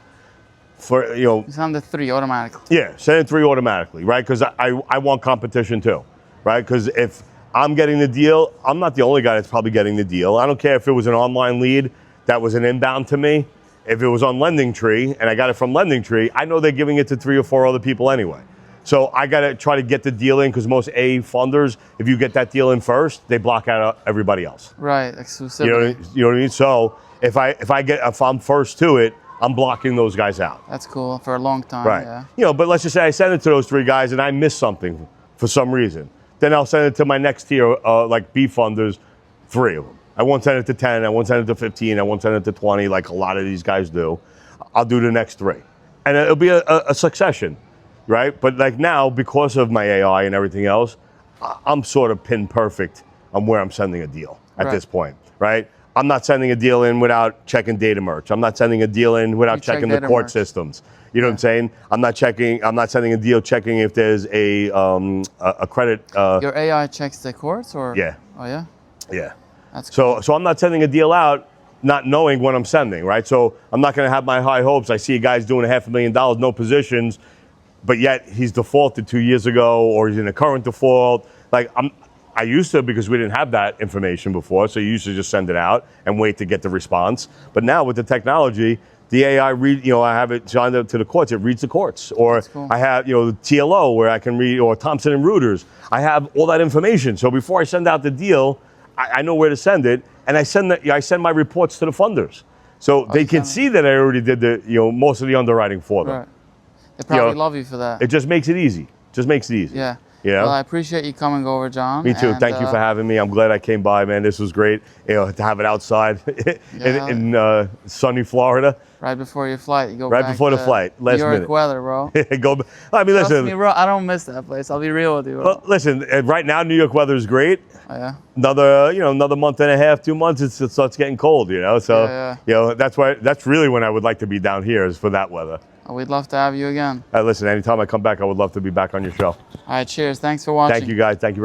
For, you know, You send the 3 automatically. yeah, send it 3 automatically, right? Because I want competition too, right? Because if I'm getting the deal, I'm not the only guy that's probably getting the deal. I don't care if it was an online lead that was an inbound to me. If it was on LendingTree and I got it from LendingTree, I know they're giving it to 3 or 4 other people anyway. So I got to try to get the deal in because most A funders, if you get that deal in first, they block out everybody else. Right, exclusivity. You know what I mean? So if I'm first to it, I'm blocking those guys out. That's cool for a long time. Right. Yeah. You know, but let's just say I send it to those 3 guys and I miss something for some reason. Then I'll send it to my next tier, like B funders, 3 of them. I won't send it to 10, I won't send it to 15, I won't send it to 20 like a lot of these guys do. I'll do the next 3. And it'll be a succession, right? But like now, because of my AI and everything else, I'm sort of pin perfect on where I'm sending a deal at this point, right? I'm not sending a deal in without checking data merch. I'm not sending a deal in without checking the court systems. You know what I'm saying? I'm not sending a deal checking if there's a credit. Your AI checks the courts or? Yeah. Oh yeah? Yeah. That's cool. So I'm not sending a deal out not knowing what I'm sending, right? So I'm not going to have my high hopes. I see a guy's doing $500,000, no positions, but yet he's defaulted 2 years ago or he's in a current default. Like I used to, because we didn't have that information before, so you used to just send it out and wait to get the response. But now with the technology, the AI I have it signed up to the courts. It reads the courts, or cool. I have, the TLO where I can read, or Thompson and Reuters. I have all that information. So before I send out the deal, I know where to send it, and I send my reports to the funders, so they can see that I already did most of the underwriting for them. Right. They probably love you for that. It just makes it easy. Just makes it easy. Yeah. You know? Well, I appreciate you coming over, John. Me too. and, Thank you for having me. I'm glad I came by, man. This was great. You know, to have it outside Yeah. in sunny Florida. Right before your flight, you go Right back before the to flight, last New York minute. weather, bro. Go. I mean, Trust listen. me, bro. I don't miss that place. I'll be real with you, bro. Well, listen. Right now, New York weather is great. Oh, yeah. Another month and a half, 2 months, it starts getting cold. You know, so Yeah. you know that's really when I would like to be down here is for that weather. We'd love to have you again. Listen, anytime I come back, I would love to be back on your show. All right, cheers. Thanks for watching. Thank you, guys. Thank you.